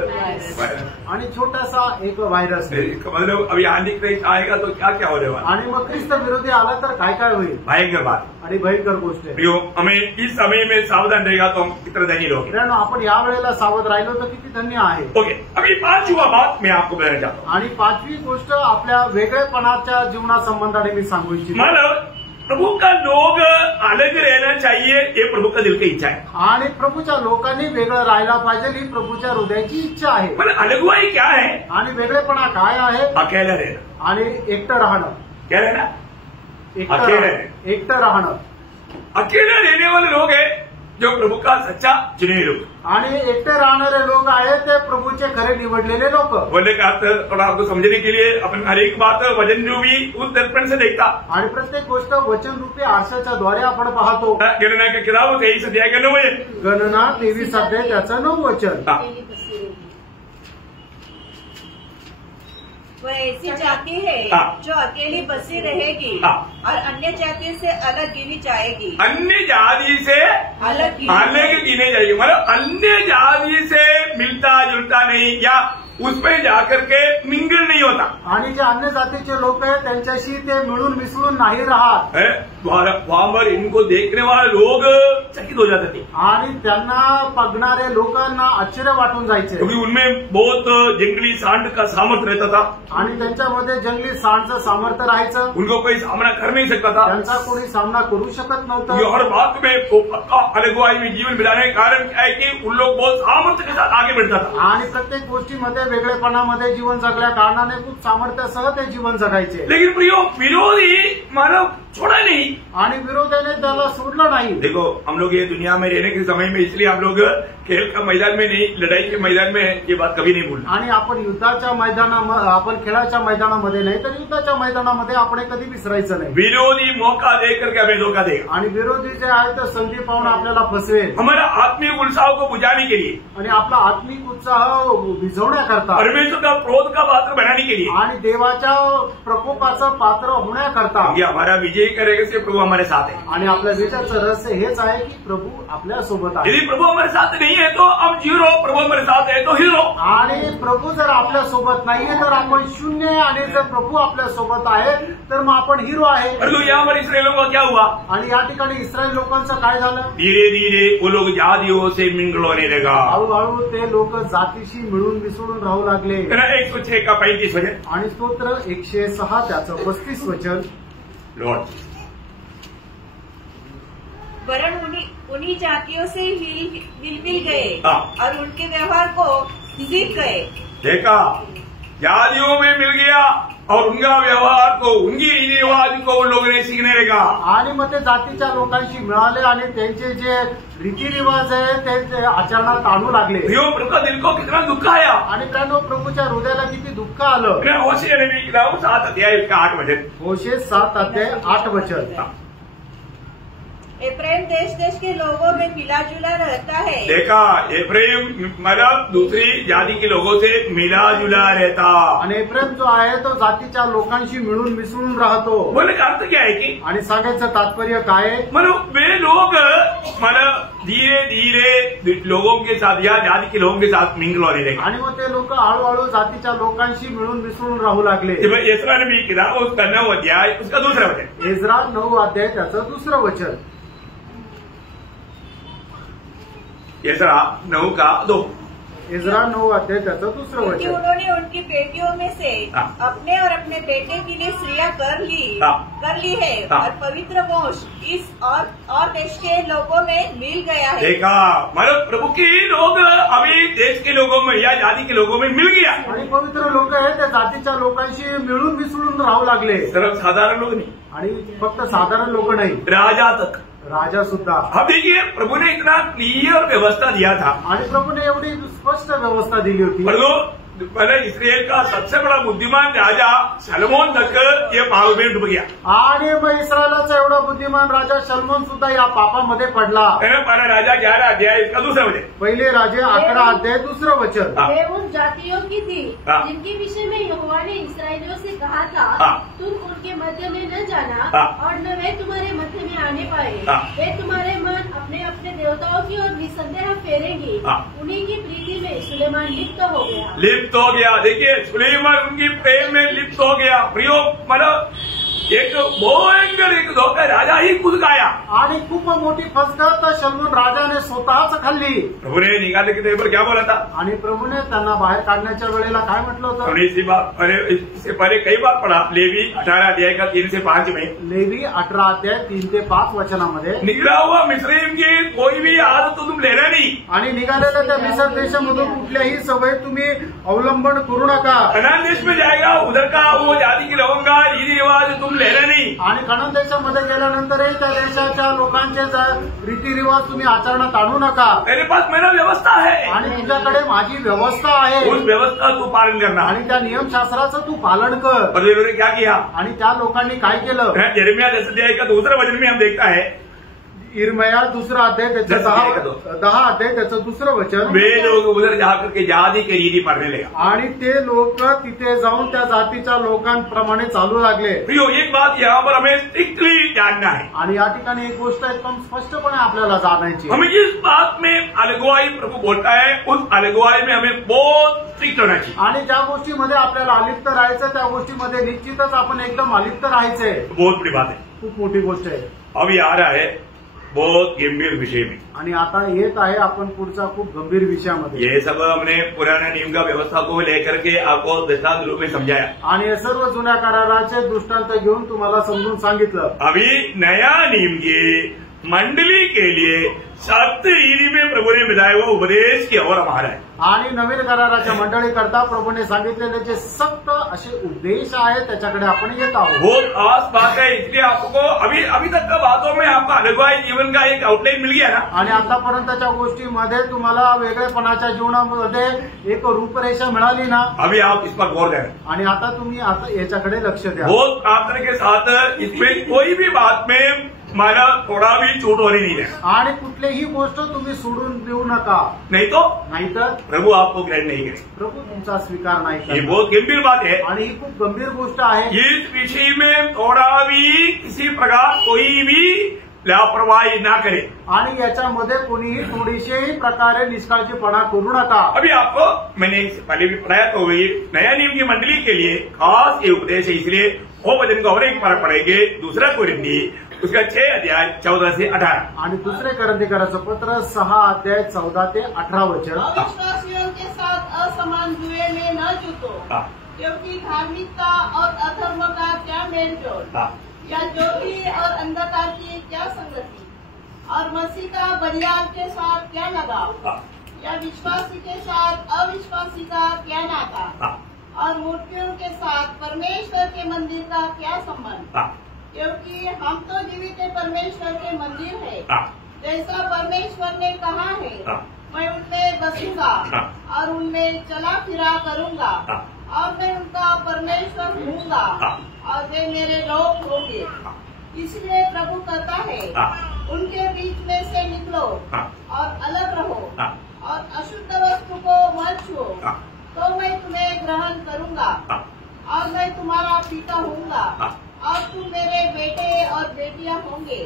आणि छोटासा एक व्हायरस। मतलब अभी आंधी क्राइस्ट आएगा तो क्या क्या होने वाला, आणि मग ख्रिस्त विरोधी आला तर काय काय होईल? भयंकर बात आणि भयंकर गोष्ट आहे। हमें इस समय में सावधान रहेगा तो हम कितना धनी लोग। आपण या वेळेला सावध राहिलो तर किती धन्य आहे। ओके, अभी पांचवा बात मैं आपको बताना चाहता हूँ। आणि पाचवी गोष्ट आपल्या वेगळेपणाच्या जीवनासंबंधाने मी सांगू इच्छितो। मतलब प्रभु का लोग अलग रहना चाहिए, ये प्रभु का दिल की इच्छा है। आणि प्रभूच्या लोकांनी वेगळं राहायला पाहिजे ही प्रभूच्या हृदयाची इच्छा आहे। मतलब अलगवाई क्या है? आणि वेगळेपणा काय आहे? अकेला रहना। आणि एकटं राहणं। क्या रहना? एकटं राहणं। अकेले रहने वाले लोग हैं जो प्रभु का सच्चा चुने लोग। आणि एकटे राहणारे लोग आहेत ते प्रभूचे खरे निवडलेले लोक। बोलने का अर्थ थोड़ा आपको समझने के लिए अपन हर एक बात वचन रूपी उस दर्पण से देखता। आणि प्रत्येक गोष्ट वचन रूपी आरशाच्या द्वारे आपण पाहतो। गणना की किताब 23 अध्याय के 9 गणना 23 अध्याय त्याचं 9 वचन। वह ऐसी जाति है जो अकेली बसी रहेगी और अन्य जाति से अलग गिनी जाएगी। अन्य जाति से अलग गिने जाएगी, मतलब अन्य जाति से मिलता जुलता नहीं या उसमें जाकर के मिंगल नहीं होता। आणि जे अन्य जातीचे लोक आहेत त्यांच्याशी ते मिळून मिसळून नाही राहत। वहां पर इनको देखने वाले लोग चकित हो जाते थे आणि त्यांना बघणारे लोकांना आश्चर्य वाटून जायचे, क्योंकि उनमें बहुत जंगली सांड का सामर्थ्य रहता था। आणि त्यांच्यामध्ये जंगली सांडचं सामर्थ्य राहायचं। उनको कोई सामना कर नहीं सकता था, त्यांचा कोणी सामना करू शकत नव्हतं। हर बात में पक्का अलगवाई में जीवन बिताने के कारण क्या है कि उन लोग बहुत सामर्थ्य के साथ आगे बढ़ता था। आणि प्रत्येक गोष्टीमध्ये वेगळेपणामध्ये जीवन जगल्या कारणाने खूप सामर्थ्यासह ते जीवन जगायचे। लेकिन प्रियो विरोधी मानव छोड़ा नहीं, आणि विरोधाने त्याला सोडलं नाही। देखो हम लोग ये दुनिया में रहने के समय में इसलिए हम लोग खेल का मैदान में नहीं, लड़ाई के मैदान में ये बात कभी नहीं भूलना। आणि आपण युद्धाच्या मैदानामध्ये, आपण खेळाच्या मैदानामध्ये नाही तर युद्धाच्या मैदानामध्ये आपण कधी विसरायचं नाही। विरोधी मौका देकर के हमें धोखा देगा, आणि विरोधी जे आहे तर संधी पाहून आपल्याला फसवेल। हमारा आत्मिक उत्साह को बुझाने के लिए आणि आपला आत्मिक उत्साह विझवण्याकरता, परमेश्वर का क्रोध का पात्र बनाने के लिए, आणि देवाच्या प्रकोपाचं पात्र होण्याकरता, ये हमारा विजय करेगा से प्रभु हमारे साथ है। आणि आपल्या विजयाचं रहस्य हेच आहे की प्रभू आपल्या सोबत आहे। यदि प्रभु हमारे साथ नहीं है तो हम जीरो, प्रभु हमारे साथ है तो हीरो। आणि प्रभू जर आपल्या सोबत नाहीये तर आपण शून्य आहे, आणि जर प्रभू आपल्या सोबत आहे तर मग आपण हिरो आहे। परंतु यहाँ पर इस्राएलियों का क्या हुआ? आणि या ठिकाणी इस्रायल लोकांचं काय झालं? धीरे धीरे वो लोग जातियों से मिंगल होने लगा। हळूहळू ते लोक जातीशी मिळून मिसळून राहू लागले। 106 का 35 वचन आणि स्तोत्र 106 त्याचं 35 वचन। लॉर्ड, वरन उन्हीं जातियों से मिल गए और उनके व्यवहार को सीख गए। देखा, जातियों में मिल गया, और उनका व्यवहार को, उनकी रीति रिवाज को उन लोगों ने सीखने लगा। आणि मग ते जातीच्या लोकांशी मिळाले आणि त्यांचे जे रीतिरिवाज आहे ते आचरणात आणू लागले। प्रभु का दिल को कितना दुख आया। आणि त्यानं प्रभूच्या हृदयाला किती दुःख आलं। होशे ने भी 7 अध्याय इसका 8 वचन, होशे 7 अध्याय 8 वचन। एफ्राइम देश देश के लोगों में मिला जुला रहता है। देखा, एफ्राइम मतलब दूसरी जाति के लोगों से मिला जुला रहता। आणि एफ्राइम जो आहे तो जातीच्या लोकांशी मिळून मिसळून राहतो। बोलने का अर्थ क्या है कि आणि सांगायचं तात्पर्य काय आहे? मतलब वे लोग मतलब धीरे धीरे लोगों के साथ या जाति के लोगों के साथ मिंगल होने लगे। आणि मग ते लोक हळूहळू जातीच्या लोकांशी मिळून मिसळून राहू लागले। एसरा ने भी किताब उसका 9 अध्याय उसका 2 वचन, एजरा 9 अध्याय त्याचं 2 वचन। एसरा 9 का 2, एजरा 9 अध्याय त्याचं 2 क्योंकि वचन। उन्होंने उनकी बेटियों में से हाँ। अपने और अपने बेटे के लिए स्त्रियां कर ली है हाँ। और पवित्र वंश इस और देश के लोगों में मिल गया है। देखा, मतलब प्रभु के लोग अभी देश के लोगों में या जाति के लोगों में मिल गया। आणि पवित्र लोक आहे त्या जातीच्या लोकांशी मिळून मिसळून राहू लागले। सिर्फ साधारण लोग नहीं, आणि फक्त साधारण लोक नाही, राजा तक। राजा सुद्धा। अब देखिए, प्रभु ने इतना क्लियर व्यवस्था दिया था। आणि प्रभूने एवढी स्पष्ट व्यवस्था दिली होती। पहले इसराइल का सबसे बड़ा बुद्धिमान राजा सलमोन तक ये पाप में डूब गया। आणि मग इस्रायलाचा एवढा बुद्धिमान राजा सलमोन सुद्धा या पापामध्ये पडला। पहला राजा 11 अध्याय इसका 2 वचन, पहिले राजे 11 अध्याय 2 वचन। वे उन जातियों की थी हाँ। जिनके विषय में यहोवा ने इस्राएलियों से कहा था, हाँ। तुम उनके मध्य में न जाना हाँ। और न वे तुम्हारे मध्य में आने पाए। हाँ। वे तुम्हारे मन अपने अपने देवताओं की ओर निसंदेह फेरेंगे। हाँ। उन्हीं की प्रीति में सुलेमान लिप्त हो गया। लिप्त हो गया। देखिए, सुलेमान उनकी प्रेम में लिप्त हो गया। प्रयोग मतलब एक भयंकर एक धोखा राजा ही खुद खाया। आणि खूप मोठी फसगत सलमोन राजाने स्वतःच खाल्ली। प्रभु ने निकालने के टाइम पर क्या बोला था? आणि प्रभूने त्यांना बाहेर काढण्याच्या वेळेला काय म्हटलं होतं? हमने इसी बात इससे पहले कई बार पढ़ा, लेवी 18 अध्याय का 3 से 5 में। लेवी 18 अध्याय 3 ते 5 वचनामध्ये, निकला हुआ मिस्रीम की कोई भी आदत तुम लेना नहीं। आणि निघालेल्या त्या मिसर देशामधून कुठल्याही सवय तुम्ही अवलंबन करू नका। कनान देश में जाएगा, उधर का वो जाति के लोगों का रीति रिवाज तुम लेना नहीं। आणि कनान देशामध्ये गेल्यानंतरही त्या देशाच्या लोकांचे रीतिरिवाज तुम्ही आचरणात आणू नका। मेरे पास मेरा व्यवस्था है, आणि तुझ्याकडे माझी व्यवस्था आहे, उस व्यवस्था तू पालन करना। आणि त्या नियमशास्त्राचं तू पालन कर। और इन्होंने क्या किया? आणि त्या लोकांनी काय केलं? यिर्मयाह 10 अध्याय का 2 वचन में हम देखता है, इर्मया 2 अध्याय त्याचं 10 अध्याय त्याचं 2 वचन। वे लोग उधर जाकर के जाति की रीति पढ़ने लगा। आणि ते लोक तिथे जाऊन त्या जातीच्या लोकांप्रमाणे चालू लागले। प्रियो, एक बात यहाँ पर हमें स्ट्रिक्टली जानना है। आणि या ठिकाणी एक गोष्ट एकदम स्पष्टपणे आपल्याला जाणायची, हमें जिस बात में अलगवाई प्रभू बोलता है, उस अलगवाई में हमें बहुत स्ट्रिक्ट होना चाहिए। आणि ज्या गोष्टीमध्ये आपल्याला अलिप्त राहायचं त्या गोष्टीमध्ये निश्चितच आपण एकदम अलिप्त राहायचंय। बहुत बड़ी बात है। खूप मोठी गोष्ट आहे। अभी आ रहा है बहुत गंभीर विषय में। आणि आता येत आहे आपण पुढचा खूप गंभीर विषयामध्ये। ये सब हमने पुराने नियम का व्यवस्था को लेकर के आपको दृष्टांत रूप में समझाया। आणि हे सर्व जुन्या कराराचे दृष्टांत घेऊन तुम्हाला समजून सांगितलं। अभी नया नियम की मंडली के लिए 7 रीति में प्रभु ने बताया वो उपदेश की और हमारा है। आणि नवीन कराराच्या मंडळीकरता प्रभूने सांगितलेले जे सक्त असे उपदेश आहेत त्याच्याकडे आपण येत आहोत। बहुत खास बात है, इसलिए आपको अभी तक का बातों में आपका अलगवाई जीवन का एक आउटलाइन मिल गया ना। आणि आतापर्यंतच्या गोष्टीमध्ये तुम्हाला वेगळेपणाच्या जीवनामध्ये एक रूपरेषा मिळाली ना। अभी आप इस पर गौर करें आणि आता तुम्ही आता याच्याकडे लक्ष द्या। बहुत प्रार्थना के साथ इसमें कोई भी बात में मला थोड़ा भी छूट होने नहीं देना। आणि कुठलीही गोष्ट तुम्ही सोडून देऊ नका, नाहीतर प्रभु आपको ग्रहण नहीं करे। प्रभू तुमचा स्वीकार नाही ये करणार। बहुत गंभीर बात है। आणि ही खूप गंभीर गोष्ट आहे। इस विषय में थोड़ा भी किसी प्रकार कोई भी लापरवाही ना करे। आणि याच्यामध्ये कोणीही थोडीशीही प्रकारे निष्काळजीपणा करू नका। अभी आपको मैंने पहले भी पढ़ाया, तो ये नया नियम की मंडली के लिए खास ये उपदेश है, इसलिए वो वचन को और एक बार पढ़ेंगे। 2 कोरिन्थी उसका 6 अध्याय 14 से 18। आणि 2 कोरिन्थीकराचं पत्र 6 अध्याय 14 ते 18 वचन। अविश्वासियों के साथ असमान जुए में न जुटो, क्योंकि धार्मिकता और अधर्म का क्या मेलजोल, या ज्योति और अंधकार की क्या संगति, और मसीह का बलिदान के साथ क्या लगाव, या विश्वासी के साथ अविश्वासी का क्या नाता। और मूर्तियों के साथ परमेश्वर के मंदिर का क्या संबंध? क्योंकि हम तो जीवित परमेश्वर के मंदिर है। जैसा परमेश्वर ने कहा है, मैं उनमें बसूंगा और उनमें चला फिरा करूंगा और मैं उनका परमेश्वर हूँगा और वे मेरे लोग होंगे। इसलिए प्रभु कहता है, उनके बीच में से निकलो और अलग रहो और अशुद्ध वस्तु को मत छुओ, तो मैं तुम्हें ग्रहण करूंगा और मैं तुम्हारा पिता हूँगा और तुम मेरे बेटे और बेटियां होंगे।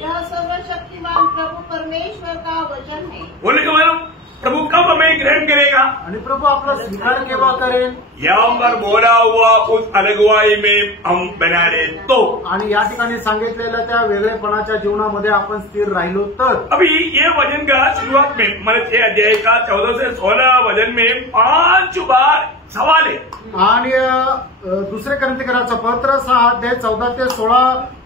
यह सर्वशक्तिमान प्रभु परमेश्वर का वचन है। बोले कि मैडम प्रभु कब हमें ग्रहण करेगा? आणि प्रभू आपला स्वीकार केव्हा करेल? यहाँ पर बोला हुआ उस अलगवाई में हम बना रहे तो, आणि या ठिकाणी सांगितलेल्या त्या वेगळेपणाच्या जीवनामध्ये आपण स्थिर राहिलो तर. अभी ये वचन का शुरुआत में मैंने 6 अध्याय का 14 से 16 वचन में 5 बार सवाल है. आणि दुसरे कोरिन्थियराचं पत्र 6 अध्याय 14 ते 16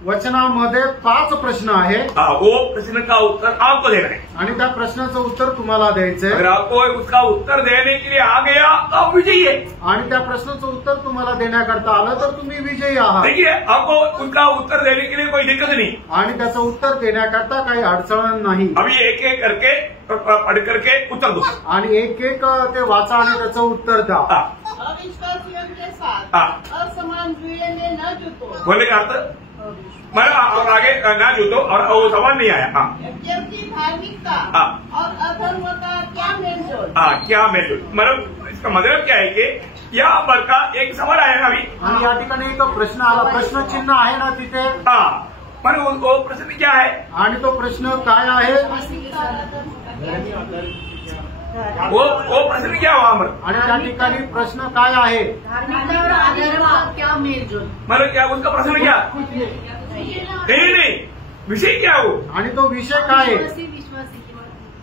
वचनामध्ये 5 प्रश्न आहे. वो प्रश्न का उत्तर आपको देना है आणि त्या प्रश्नाचं उत्तर तुम्हाला द्यायचंय. अगर आपको उसका उत्तर देने के लिए आ गया तो आप विजयी है. आणि त्या प्रश्नाचं उत्तर तुम्हाला देण्याकरता आलं तर तुम्ही विजयी आहात. देखिए आपको उसका उत्तर देने के लिए कोई दिक्कत नहीं. आणि त्याचं उत्तर देण्याकरता काही अडचण नाही. अभी एक एक करके पढ़ करके उत्तर दो. आणि एक एक ते वाचा आणि त्याचं उत्तर द्या. अविश्वासियों के साथ असमान जुए में न जुटो. बोले का अर्थ मैं और आगे ना जुटो और वो सवाल नहीं आया. क्योंकि धार्मिकता और अधर्म का क्या मेलजोल? क्या मेलजोल मतलब इसका मतलब क्या है कि यहाँ पर का एक सवाल आया ना अभी. आणि या ठिकाणी एक प्रश्न आला. प्रश्न चिन्ह आहे ना तिथे. पण वो प्रश्न क्या है? आणि तो प्रश्न काय आहे? वो प्रश्न क्या वहाँ पर? आणि त्या ठिकाणी प्रश्न काय आहे? क्या मेलजोल? मतलब क्या उसका प्रश्न क्या? नहीं विषय क्या हो? आणि तो विषय काय आहे? विश्वासी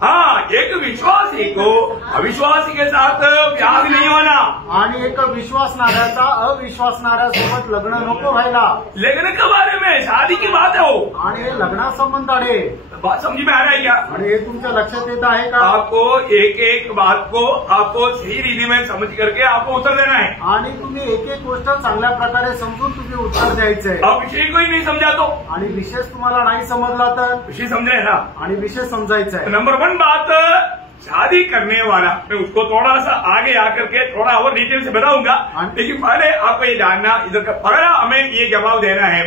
हाँ, एक विश्वासी को अविश्वासी के साथ ब्याह नहीं होना. आणि एक विश्वासणाऱ्याचा अविश्वासणाऱ्यासोबत लग्न नको व्हायला. लग्न के बारे में शादी की बात है वो. आणि हे लग्नासंबंध आहे. बात समझ में आ रहा है क्या? आणि हे तुमच्या लक्षात येत आहे का? आपको एक एक बात को आपको सही रीति में समझ करके आपको उत्तर देना है. आणि तुम्ही एक एक गोष्ट चांगल्या प्रकारे समजून तुम्ही उत्तर द्यायचंय. अब विषय कोई नहीं समझा तो आणि विशेष तुम्हाला नाही समजला तर विषय समझ रहे ना. आणि विषय समजायचा आहे. नंबर 1 बात, शादी करने वाला मैं उसको थोड़ा सा आगे आकर के थोड़ा और डिटेल से बताऊंगा, लेकिन पहले आपको ये जानना इधर का पहला हमें ये जवाब देना है,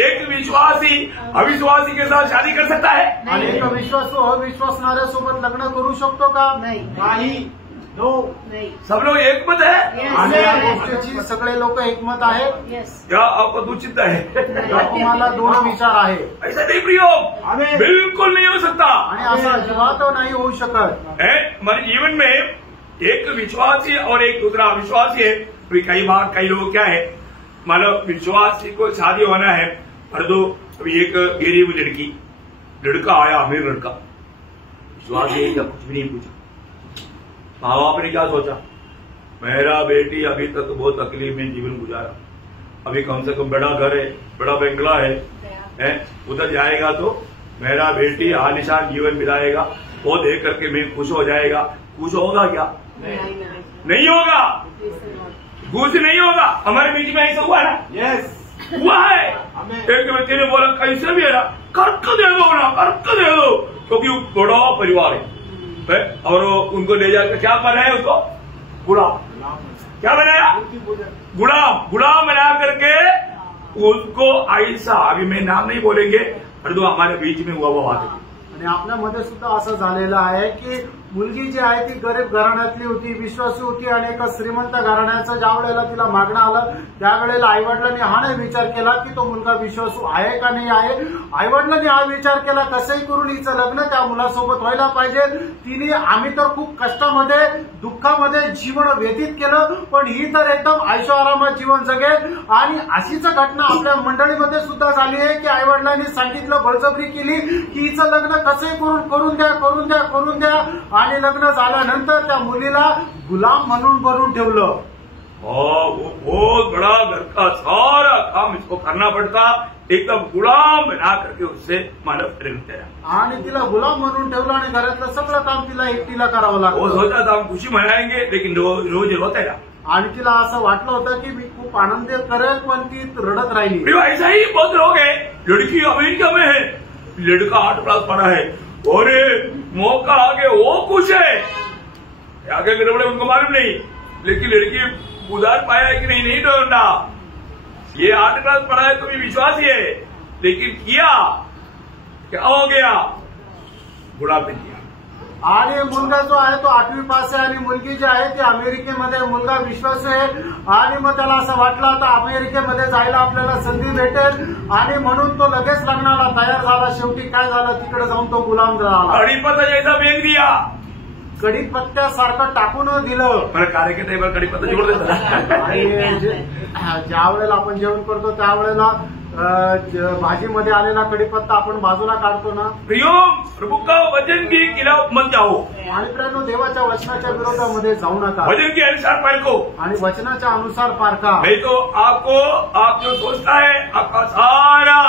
एक विश्वासी अविश्वासी के साथ शादी कर सकता है? आणि एक विश्वासू अविश्वासणाऱ्यासोबत लग्न करू शकतो का? नहीं. सब लोग एकमत है. आणि या गोष्टीची सगळे लोक एकमत आहेत. क्या आपको दो चिंता है? तुम्हाला 2 विचार आहे. ऐसा नहीं प्रयोग बिल्कुल नहीं हो सकता. आणि असा अजिबात नाही होऊ शकत. हमारे जीवन में एक विश्वासी और एक दूसरा अविश्वासी है. कई बार कई लोग क्या है, मतलब विश्वासी को शादी होना है, पर दो अभी एक गरीब लड़का आया, अमीर लड़का, विश्वासी का कुछ भी नहीं पूछा. माँ बाप ने क्या सोचा, मेरा बेटी अभी तक तो बहुत तकलीफ में जीवन गुजारा, अभी कम से कम बड़ा घर है, बड़ा बंगला है, उधर जाएगा तो मेरा बेटी आलिशान जीवन बिताएगा, वो देख करके मैं खुश हो जाएगा. खुश होगा क्या? नहीं होगा. खुश नहीं होगा. हमारे बीच में ऐसा हुआ ना. यस हुआ है. एक व्यक्ति ने बोला कैसे भी है ना, कर्क दे दो ना, कर्क दे दो, क्योंकि वो बड़ा परिवार है और उनको ले जाकर क्या बनाया, उसको गुलाम. क्या बनाया? गुलाम बना करके उसको ऐसा, अभी मैं नाम नहीं बोलेंगे, पर तो हमारे बीच में हुआ वो बात है. आणि आपल्यामध्ये सुद्धा असं झालेलं आहे की मुलगी जी आहे ती गरीब घराण्यातली होती, विश्वासू होती, आणि एका श्रीमंत घराण्याचं ज्या वेळेला तिला मागणं आलं त्यावेळेला आईवडिलांनी हा नाही विचार केला की तो मुलगा विश्वासू आहे का नाही आहे. आईवडिलांनी हा विचार केला कसंही करून हिचं लग्न त्या मुलासोबत व्हायला पाहिजे. तिने आम्ही तर खूप कष्टामध्ये दुःखामध्ये जीवन व्यतीत केलं, पण ही तर एकदम ऐशोआरामात जीवन जगेल. आणि अशीच घटना आपल्या मंडळीमध्ये सुद्धा झाली आहे की आईवडिलांनी सांगितलं, बळजबरी केली की हिचं लग्न कसंही करून द्या. आणि लग्न झाल्यानंतर त्या मुलीला गुलाम म्हणून बनवून ठेवलं. वो बहुत बड़ा घर का सारा काम इसको करना पड़ता, एकदम गुलाम बना करके उससे मानव खरीदते हैं. आणि तिला गुलाम म्हणून ठेवलं आणि घरातलं सगळं काम तिला एकटीला करावं वो लागलं. सोचा था हम खुशी मनाएंगे, लेकिन रोज रोते रहा. आणि तिला असं वाटलं होतं की मी खूप आनंद करेल, पण ती रडत राहिली. प्रियो, ऐसा ही बहुत लोग हैं, लड़की अमेरिका में है, लड़का 8 क्लास पढ़ा है और मौका आगे वो खुश है, आगे गड़बड़े उनको मालूम नहीं, लेकिन लड़की उधार पाया है कि नहीं डरना. ये 8 क्लास पढ़ा है तो भी विश्वासी है, लेकिन किया क्या हो गया, बुढ़ापे किया. आणि मुलगा जो आहे तो 8वी पास आहे आणि मुलगी जी आहे ती अमेरिकेमध्ये. मुलगा विश्वास आहे आणि मग त्याला असं वाटलं आता अमेरिकेमध्ये जायला आपल्याला संधी भेटेल आणि म्हणून तो लगेच लग्नाला तयार झाला. शेवटी काय झालं, तिकडे जाऊन तो गुलाम झाला. कढीपत्ता जैसा फेंक दिया, कढीपत्त्यासारखं टाकून दिलं. मला कार्य टेबल कढीपत्ता जोड देतात. आणि ज्या वेळेला आपण जेवण करतो त्यावेळेला भाजीमध्ये आलेला कढीपत्ता आपण बाजूला काढतो ना. प्रियो, प्रभु का वचन की खिलाफ मत जाओ. आणि प्रियांनो, देवाच्या वचनाच्या विरोधामध्ये जाऊ नका. वचन के अनुसार पारखो, आणि वचनाच्या अनुसार पारखा. नहीं तो आप जो सोचता है आपका सारा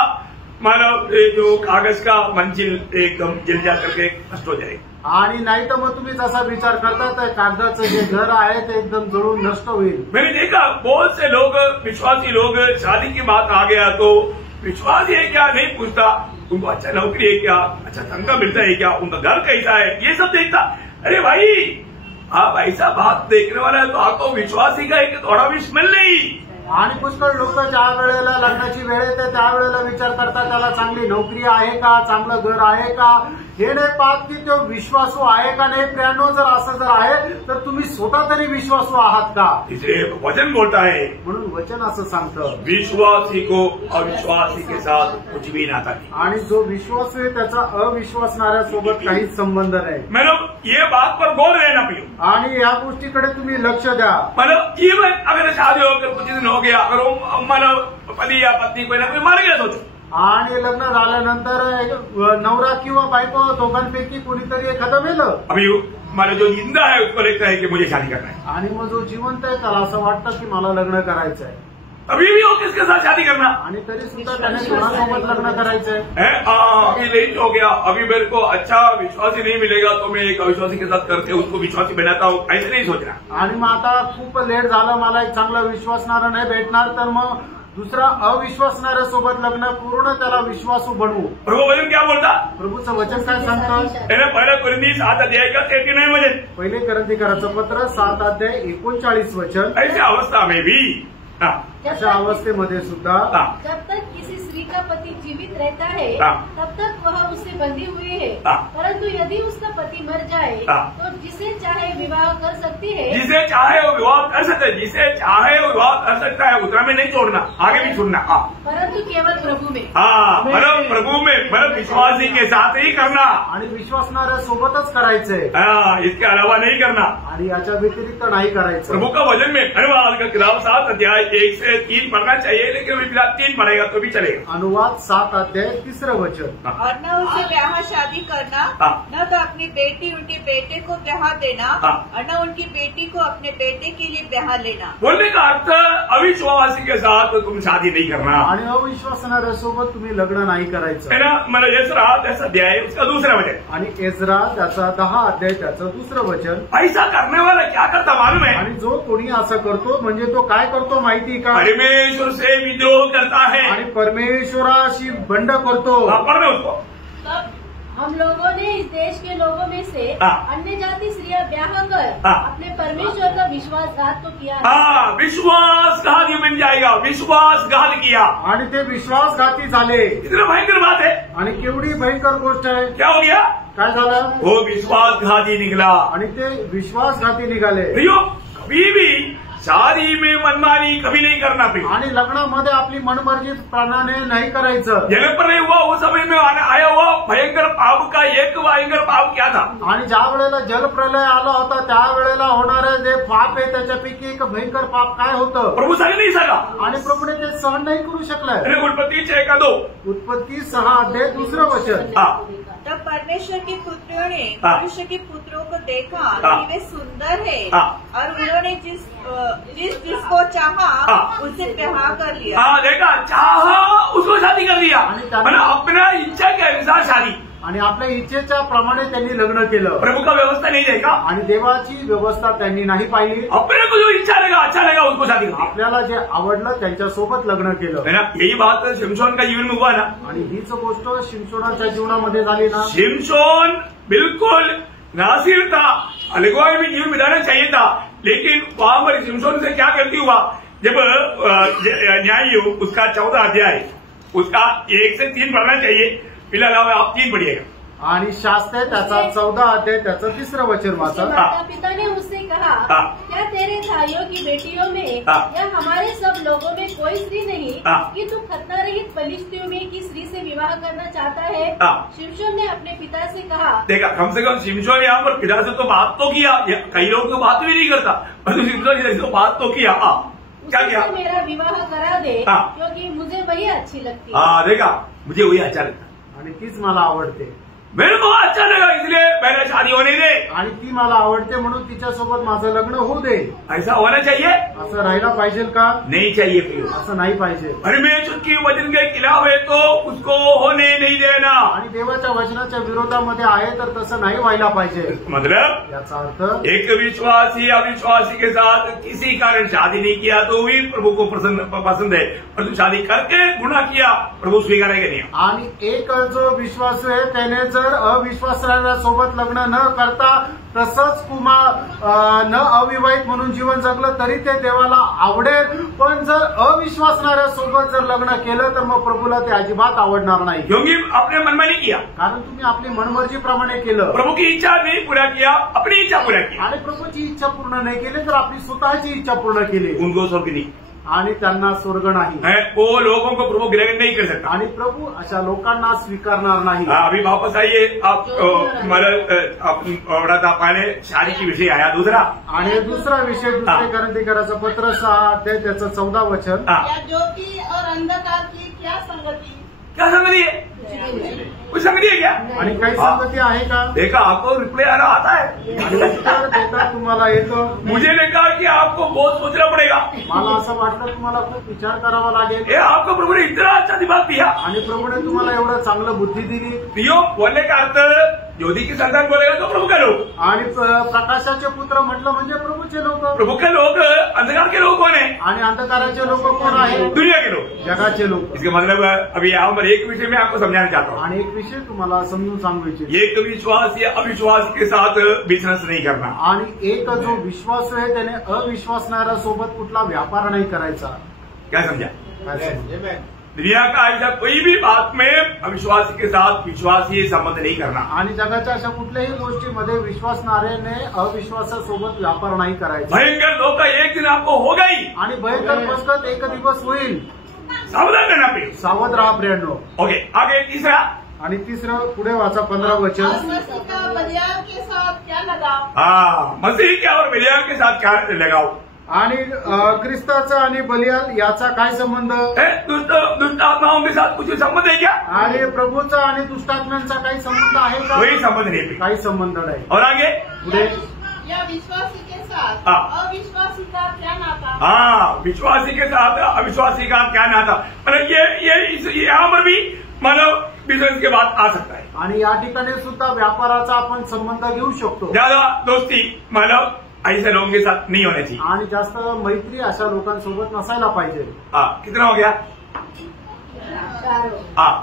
मानव जो कागज का मंजिल एकदम जल जा करके नष्ट हो जाएगा. आणि नाही तर मग तुम्ही जसा विचार करता तर कागदाचं जे घर आहे ते एकदम जळून नष्ट होईल. मैंने देखा बहुत से लोग, विश्वासी लोग, शादी की बात आ गया तो विश्वासी है क्या नहीं पूछता, उनको अच्छा नौकरी है क्या, अच्छा तनख्वाह मिलता है क्या, उनका घर कैसा है, ये सब देखता. अरे भाई, आप ऐसा बात देखने वाला है तो आपको विश्वासी का एक थोड़ा भी स्मेल नहीं. आणि पुष्कळ लोक ज्या वेळेला लग्नाची वेळ येते त्यावेळेला विचार करतात त्याला चांगली नोकरी आहे का, चांगलं घर आहे का, हे नाही पाहत की तो विश्वासू आहे का नाही. प्रियांनो, जर असं जर आहे तर तुम्ही स्वतः तरी विश्वासू आहात का. इसलिए वचन बोलता है, म्हणून वचन असं सांगतं, विश्वासी को अविश्वासी के साथ कुछ भी नाता नहीं. आणि जो विश्वासू आहे त्याचा अविश्वासणाऱ्यासोबत काहीच संबंध नाही. मतलब ये बात पर गौर रहना पियो. आणि या गोष्टीकडे तुम्ही लक्ष द्या. मतलब इवन अगर शादी होकर कुछ दिन हो गया, अगर वो मतलब पति या पत्नी कोई ना कोई मार गया सोचो, आणि लग्न झाल्यानंतर नवरा किंवा बायको दोघांपैकी कोणीतरी एखादं मेलं. अभी हमारा जो जिंदा है उसको लगता है कि मुझे शादी करना है. आणि मग जो जिवंत आहे त्याला असं वाटतं की मला लग्न करायचं आहे. अभी भी हो किसके साथ शादी करना, आणि तरी सुद्धा त्याने कोणासोबत लग्न करायचंय. अभी लेट हो गया, अभी मेरे को अच्छा विश्वासी नहीं मिलेगा तो मैं एक अविश्वासी के साथ करके उसको विश्वासी बनाता हूँ, ऐसे नहीं सोच रहा. आणि मग आता खूप लेट झालं, मला एक चांगला विश्वासणारा नाही भेटणार तर मग दुसरा अविश्वासणाऱ्यासोबत लग्न पूर्ण त्याला विश्वासू बनवू. प्रभु वचन क्या बोलता, प्रभूचं वचन काय सांगतं. पहिला कोरिंथी 7 अध्याय का 39 वचन, पहिले कोरिंथीकराचं पत्र 7 अध्याय 39 वचन. ऐसी अवस्था में भी, अशा अवस्थेमध्ये सुद्धा जब तक किसी स्त्री का पति जीवित रहता है तब तक वह उससे बंधी हुई है, परंतु यदि उसका पति मर जाए तो जिसे चाहे विवाह कर सकती है. जिसे चाहे वो विवाह कर सकता है, जिसे चाहे वो विवाह कर सकता है, उतना में नहीं छोड़ना, आगे भी छोड़ना. परंतु केवल प्रभु में. मतलब प्रभु में, मतलब विश्वासी के साथ ही करना, आणि विश्वासणाऱ्या सोबतच करायचंय. इसके अलावा नहीं करना, आणि याच्या व्यतिरिक्त नाही करायचं. प्रभु का वचन में अनुवाद का किताब 7 अध्याय 1 से 3 पढ़ना चाहिए, लेकिन अभी फिलहाल 3 पढ़ेगा तो भी चलेगा. अनुवाद 7 अध्याय 3 वचन. और न उसे ब्याह शादी करना, न तो अपनी बेटी उनके बेटे को ब्याह देना, और न उनकी बेटी को अपने बेटे के लिए ब्याह लेना. बोलने का अर्थ अविश्वासी के साथ तुम शादी नहीं करना, आणि अविश्वासणाऱ्यासोबत तुम्ही लग्न नाही करायचं. है ना. मला एजरा 10 अध्याय उसका दूसरा वचन, आणि एजरा त्याचा 10 अध्याय त्याचं 2 वचन. ऐसा करने वाला क्या करता मालूम है, आणि जो कोणी असं करतो म्हणजे तो काय करतो माहिती का, परमेश्वर से विद्रोह करता है आणि परमेश्वराशी बंड करतो. पढ़ना उसको. तब हम लोगों ने इस देश के लोगों में से अन्य जाति स्त्रियां ब्याह कर अपने परमेश्वर का विश्वासघात तो किया है. विश्वासघात बन जाएगा, विश्वासघात किया आणि ते विश्वासघाती झाले. इतना भयंकर बात है. आणि केवढी भयंकर गोष्ट आहे. क्या हो गया, काय झालं, वो विश्वासघाती निकला. आणि ते विश्वासघाती निघाले. प्रियो, कभी भी शादी में मनमानी कभी नहीं करना प्रिय. आणि लग्नामध्ये आपली मनमर्जीत प्राणाने नाही करायचं. जलप्रलय हुआ उस समय में आया हुआ भयंकर पाप का एक भयंकर पाप क्या था. आणि ज्या वेळेला जलप्रलय आला होता त्यावेळेला होणारे जे पाप आहे त्याच्यापैकी एक भयंकर पाप काय होतं, प्रभु सहन नहीं सका. आणि प्रभूने ते सहन नाही करू शकले. उत्पत्ति 6:2, उत्पत्ती 6 अध्याय 2 वचन. तब परमेश्वर की पुत्रियों ने मनुष्य के पुत्रों को देखा कि वे सुंदर है, और उन्होंने जिसको चाहा उससे ब्याह कर लिया. देखा, चाहा उसको शादी कर लिया, मतलब अपना इच्छा के अनुसार शादी. आणि आपल्या इच्छेच्या प्रमाणे त्यांनी लग्न केलं. प्रभु का व्यवस्था नहीं देखा आणि देवाची व्यवस्था त्यांनी नाही पाहिली. अपने को जो इच्छा लगा अच्छा लगा उसको शादी कर. आपल्याला जे आवडलं त्यांच्यासोबत लग्न केलं. है ना. यही बात शिमशोन का जीवन में हुआ ना. आणि हीच गोष्ट शिमशोनाच्या जीवनामध्ये झाली ना. शिमशोन बिल्कुल नासिर था, अलगुआई में जीवन बिताना चाहिए था, लेकिन वहां पर शिमशोन से क्या गलती हुआ. जब न्याययुग उसका 14 अध्याय उसका 1 से 3 पढ़ना चाहिए. फिलहाल आप 3 पढ़िएगा. आणि शास्त्र त्याचा 14 अध्याय त्याचं 3रं वचन वाचा. माता पिता ने उससे कहा, क्या तेरे भाइयों की बेटियों में या हमारे सब लोगों में कोई स्त्री नहीं कि तू खतना रहित फलिश्तियों में की स्त्री से विवाह करना चाहता है. शिमशोन ने अपने पिता से कहा. देखा, कम से कम शिमशोन यहाँ पर पिता से तो बात तो किया. कई लोग तो बात भी नहीं करता, परंतु शिमशोन तो बात तो किया. क्या किया. मेरा विवाह करा दे क्योंकि मुझे वही अच्छी लगती. देखा, मुझे वही अच्छा लगता आणि तीच मला आवडते. मेरे को अच्छा लगा इसलिए पहले शादी होने दे. आणि ती मला आवडते म्हणून तिच्यासोबत माझं लग्न होऊ दे. ऐसा होना चाहिए. असं राहायला पाहिजे का. नहीं चाहिए. असं नाही पाहिजे. परमेश्वर की वचन के खिलाफ है तो उसको होने नहीं देना. आणि देवाच्या वचनाच्या विरोधामध्ये आहे तर तसं नाही व्हायला पाहिजे. मतलब याचा अर्थ एक विश्वासी अविश्वासी के साथ किसी कारण शादी नहीं किया तो भी प्रभु को पसंद है, परंतु शादी करके गुनाह किया प्रभु स्वीकारेगा नहीं. आणि एक जो विश्वासू आहे त्याने जर अविश्वासाच्या सोबत लग्न न करता तसंच न अविवाहित म्हणून जीवन जगलं तरी ते देवाला आवडेल. पण जर अविश्वासणाऱ्या सोबत जर लग्न केलं तर मग प्रभूला ते अजिबात आवडणार नाही. क्योंकि आपने मनमानी किया. कारण तुम्ही आपली मनमर्जीप्रमाणे केलं. प्रभु की इच्छा नहीं पूरा किया, अपनी इच्छा पूरा की. आणि प्रभूची इच्छा पूर्ण नाही केली तर आपली स्वतःची इच्छा पूर्ण केली. उनको स्वर्ग नहीं. आणि त्यांना स्वर्ग नाही. वो लोगों को प्रभु ग्रहण नहीं कर सकता. आणि प्रभू अशा लोकांना स्वीकारणार नाही. अभी वापस आइए. आप पहले शादी की विषय आया. दूसरा आणि दुसरा विषय 2 कोरिन्थियराचं पत्र 6 अध्याय त्याचं 14 वचन. या ज्योति और अंधकार की क्या संगति. क्या संगति है. कुछ संगति है क्या. आणि काही संगती आहे का. देखा, आपको रिप्लाई आना आता है. उत्तर देता तुम्हाला येतं. मुझे लगा कि आपको बहुत सोचना पड़ेगा. मला असं वाटलं तुम्हाला खूप विचार करावा लागेल. ये आपको प्रभु ने इतना अच्छा दिमाग दिया. आणि प्रभूने तुम्हाला एवढं चांगलं बुद्धी दिली. प्रियो बोलने का अर्थ ज्योति की संतान बोलेगा तो प्रभु के लोग. आणि प्रकाशाचे पुत्र म्हटलं म्हणजे प्रभूचे लोक. प्रभु के लोग अंधकार के लोग कोण है. आणि अंधकाराचे लोक कोण आहे. दुनिया के लोग, जगाचे लोक. इसका मतलब अभी यहाँ पर एक विषय में आपको समझाना चाहता हूँ. आणि एक विषय तुम्हाला समजून सांगू इच्छितो. एक विश्वास या अविश्वास के साथ बिजनेस नहीं करना. आणि एक जो विश्वास आहे त्याने अविश्वासणाऱ्या सोबत कुठला व्यापार नाही करायचा. क्या समझा. दुनिया का ऐसा कोई भी बात में अविश्वासी के साथ विश्वासी संबंध नहीं करना. आणि जगाच्या अशा कुठल्याही गोष्टीमध्ये विश्वासणाऱ्याने अविश्वासासोबत व्यापार नाही करायचा. भयंकर धोखा एक दिन आपको होगा ही. आणि भयंकर फसगत एक दिवस होईल. सावधान रहना प्रिय. सावध राहा प्रियांनो. ओके, आगे तीसरा. आणि तिसरं पुढे वाचा 15 वचन. मसीह का बलियान के साथ क्या लगाव. मसीह के और बलियान के साथ क्या लगाओ. आणि ख्रिस्ताचा आणि बलियान याचा काय संबंध. दुष्ट आत्माओं के साथ कुछ संबंध है क्या. आणि प्रभूचा आणि दुष्टात्म्यांचा काही संबंध आहे का. कोई संबंध नहीं. काही संबंध नाही. और आगे पुढे. या विश्वासी के साथ अविश्वासी का क्या नाता. विश्वासी के साथ अविश्वासी का क्या नाता. मतलब ये यहाँ पर भी मतलब बिजनेस के बाद आ सकता है. आणि या ठिकाणी सुद्धा व्यापाराचा आपण संबंध घेऊ शकतो. ज्यादा दोस्ती मतलब ऐसे लोगों के साथ नहीं होना चाहिए. आणि जास्त मैत्री अशा लोकांसोबत नसायला पाहिजे. कितना हो गया.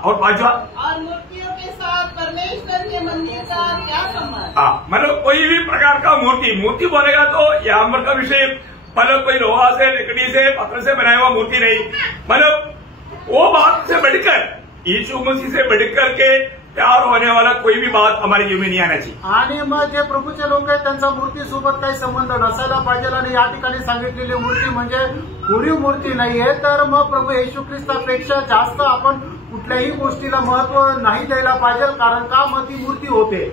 और 5वां. और मूर्तियों के साथ परमेश्वर के मंदिर का क्या संबंध. मतलब कोई भी प्रकार का मूर्ति बोलेगा तो यहाँ पर का विषय मतलब कोई लोहा से, लकड़ी से, पत्थर से बनाया हुआ मूर्ति नहीं. मतलब वो बात से बढ़कर यीशु मसीह से बढ़कर के प्यार होने वाला कोई भी बात हमारे जीवन में नहीं आना चाहिए. आणि मग जे प्रभूचे लोक आहेत त्यांचा मूर्तीसोबत काही संबंध नसायला पाहिजे. आणि या ठिकाणी सांगितलेली मूर्ती म्हणजे कोरीव मूर्ती नाहीये. तर मग प्रभू येशू ख्रिस्तापेक्षा जास्त आपण कुठल्याही गोष्टीला महत्व नाही द्यायला पाहिजे. कारण का मग ती मूर्ती होते.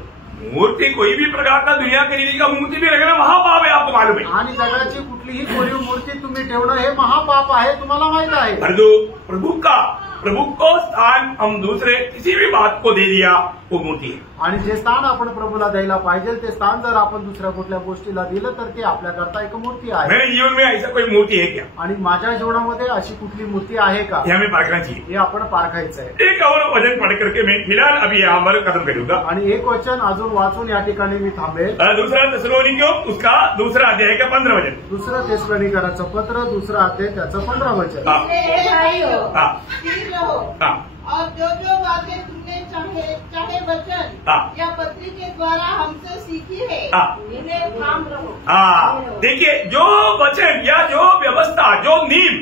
मूर्ति कोई भी प्रकार का दुनिया के रीति का मूर्ति भी रखना महापाप है. आपको मालूम है. आणि जगाची कुठलीही कोरीव मूर्ती तुम्ही ठेवणं हे महापाप आहे. तुम्हाला माहित आहे. परंतु प्रभु का प्रभु को स्थान हम दूसरे किसी भी बात को दे दिया वो मूर्ति है। आणि जे स्थान आपण प्रभूला द्यायला पाहिजे ते स्थान जर आपण दुसऱ्या कुठल्या गोष्टीला दिलं तर ते आपल्याकरता एक मूर्ती आहे। मेरे जीवन में ऐसा कोई मूर्ति है क्या? आणि माझ्या जीवनामध्ये अशी कुठली मूर्ती आहे का? ये हमें परखना चाहिए। हे आपण पारखायचं आहे। एक और वचन पढ़ करके मैं फिलहाल अभी यहाँ पर खत्म करूंगा। आणि एक वचन अजून वाचून या ठिकाणी मी थांबेल। दूसरा थिस्सलुनीकियों उसका दूसरा अध्याय का 15 वचन। दुसरं थिस्सलुनीकराचं पत्र दुसरा अध्याय त्याचं 15 वचन। स्थिर रहो और जो बातें तुमने चाहे वचन या पत्री के द्वारा हमसे सीखी है इन्हें थाम रहो। देखिए, जो वचन या जो व्यवस्था जो नियम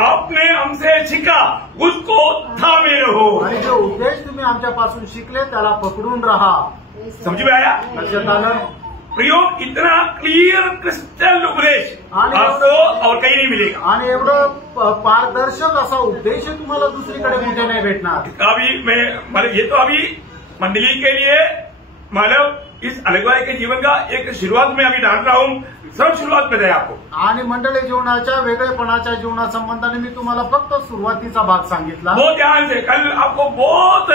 आपने हमसे सीखा उसको थामे रहो। आणि जो उद्देश तुम्ही आमच्यापासून शिकले त्याला पकडून राहा। समझ में आया? लक्षात आलं? प्रयोग इतना क्लियर क्रिस्टल उपदेश आपको और कहीं नहीं मिलेगा। आणि एवढं पारदर्शक असा उपदेश तुम्हाला दुसरीकडे कुठे नाही भेटणार। अभी मतलब ये तो अभी मंडली के लिए मतलब इस अलगवाई के जीवन का एक शुरुआत में अभी डाल रहा हूँ, सब शुरुआत में है आपको। आणि मंडळी जीवनाच्या वेगळेपणाच्या जीवनासंबंधाने मी तुम्हाला फक्त सुरुवातीचा भाग सांगितला। बहुत ध्यान से, कल आपको बहुत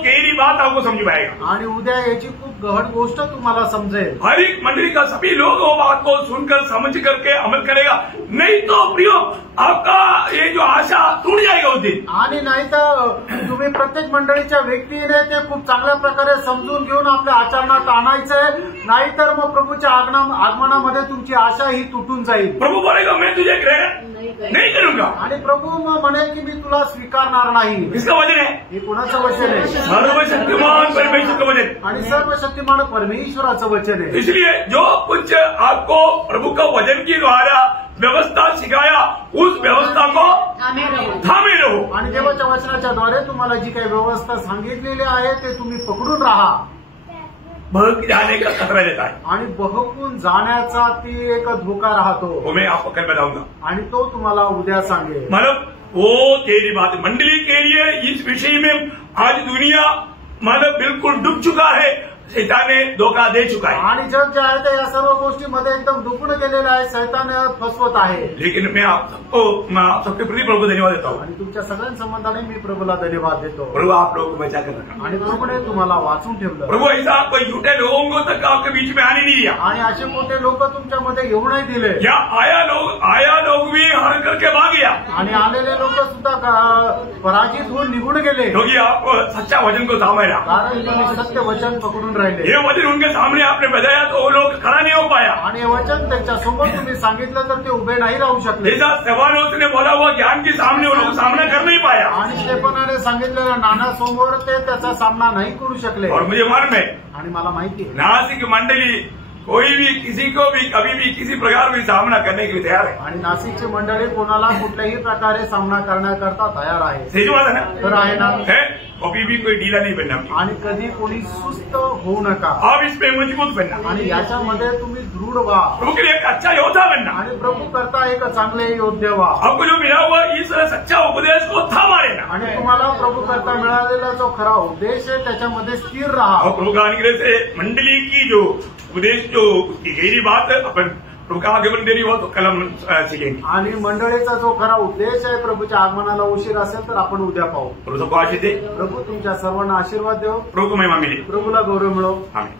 गहरी बात आपको समझ में आएगा आणि उद्या याची खूप गहन गोष्ट तुम्हाला समजेल। हर एक मंडली का सभी लोग वो बात को सुनकर समझ करके अमल करेगा, नहीं तो प्रयोग आपका ये जो आशा टूट जाएगा उस दिन। आणि नाहीतर तुम्ही प्रत्येक मंडळीच्या व्यक्तीने ते खूप चांगल्या प्रकारे समजून घेऊन आपल्या आचरणात आणायचंय, नाहीतर मग प्रभूच्या आगमनामध्ये तुमची आशा ही तुटून जाईल। प्रभू बोलेगा मैं तुझे ग्रहण नहीं करूंगा। आणि प्रभू मग म्हणेल की मी तुला स्वीकारणार नाही। किसका वचन है? हे कोणाचं वचन आहे? सर्वशक्तिमान परमेश्वर का वचन। आणि सर्वशक्तिमान परमेश्वराचं वचन आहे। इसलिए जो कुछ आपको प्रभु का वचन के द्वारा व्यवस्था सिखाया उस व्यवस्था को थामे रहो। आणि देवाच्या वचनाच्या द्वारे तुम्हाला जी काही व्यवस्था सांगितलेली आहे ते तुम्ही पकडून राहा। बहक जाने का खतरा रहता है आणि बहकून जाण्याचा ती एक धोका राहतो। वो मैं आपको कल बताऊंगा आणि तो तुम्हाला उद्या सांगेल। मतलब वो तेरी बात मंडली के लिए इस विषय में आज दुनिया मतलब बिल्कुल डूब चुका है, शैतान ने धोखा दे चुका है। आणि जग जे आहे ते या सर्व गोष्टीमध्ये एकदम डुबून गेलेलं आहे, शैतान फसवत आहे। लेकिन मैं आप सबके प्रति प्रभु धन्यवाद देता हूँ। आणि तुमच्या सगळ्या संबंधाने मी प्रभूला धन्यवाद देतो। प्रभु आप लोगों को बचा कर रखा आणि प्रभूने तुम्हाला वाचून ठेवलं। प्रभु ऐसा कोई झूठे लोगों को तक आपके बीच में आने नहीं दिया। आणि असे मोठे लोक तुमच्यामध्ये येऊ नाही दिले। या आया लोग भी हार करके भाग गया। आणि आलेले लोक सुद्धा पराजित होऊन निघून गेले, क्योंकि आप सच्चा वचन को थामे रहा। कारण तुम्ही सत्य वचन पकडून राहिले। ये वचन उनके सामने आपने बताया तो वो लोग खड़ा नहीं हो पाया। आणि वचन त्यांच्या समोर तुम्ही सांगितलं तर ते उभे नाही राहू शकले। जैसा स्तेफानोस ने बोला हुआ ज्ञान के सामने वो लोग सामना कर नहीं पाया। आणि स्तेफानाने सांगितलेल्या नानासमोर ते त्याचा सामना नाही करू शकले। और मुझे मालूम है आणि मला माहिती आहे नासिक मंडली कोई भी किसी को भी कभी भी किसी प्रकार भी सामना करने के लिए तैयार है। आणि नाशिकची मंडळी कोणाला कुठल्याही प्रकारे सामना करण्याकरता तयार आहे। सही बात है ना? तर आहे ना? है कभी भी कोई ढीला नहीं बनना आणि कधी कोणी सुस्त होऊ नका। आप इसमें मजबूत बनना आणि याच्यामध्ये तुम्ही दृढ व्हा। प्रभु के लिए एक अच्छा योद्धा बनना आणि प्रभु करता एक चांगले योद्धे व्हा। आपको जो मिला हुआ इस सच्चा उपदेश को थामा रहना। आणि तुम्हाला प्रभु करता मिळालेला जो खरा उपदेश आहे त्याच्यामध्ये स्थिर राहा। और प्रभु का अनुग्रह से मंडली की जो उपदेश जो उसकी गहरी बात अपन प्रभु का आगमन देरी हो तो कल हम सीखेंगे। आणि मंडळीचा जो खरा उद्देश आहे प्रभूच्या आगमनाला उशीर असेल तर आपण उद्या पाहू। प्रभु सबको आशीष दे। प्रभू तुमच्या सर्वांना आशीर्वाद देव। प्रभु को महिमा मिले। प्रभूला गौरव मिळो। आमीन।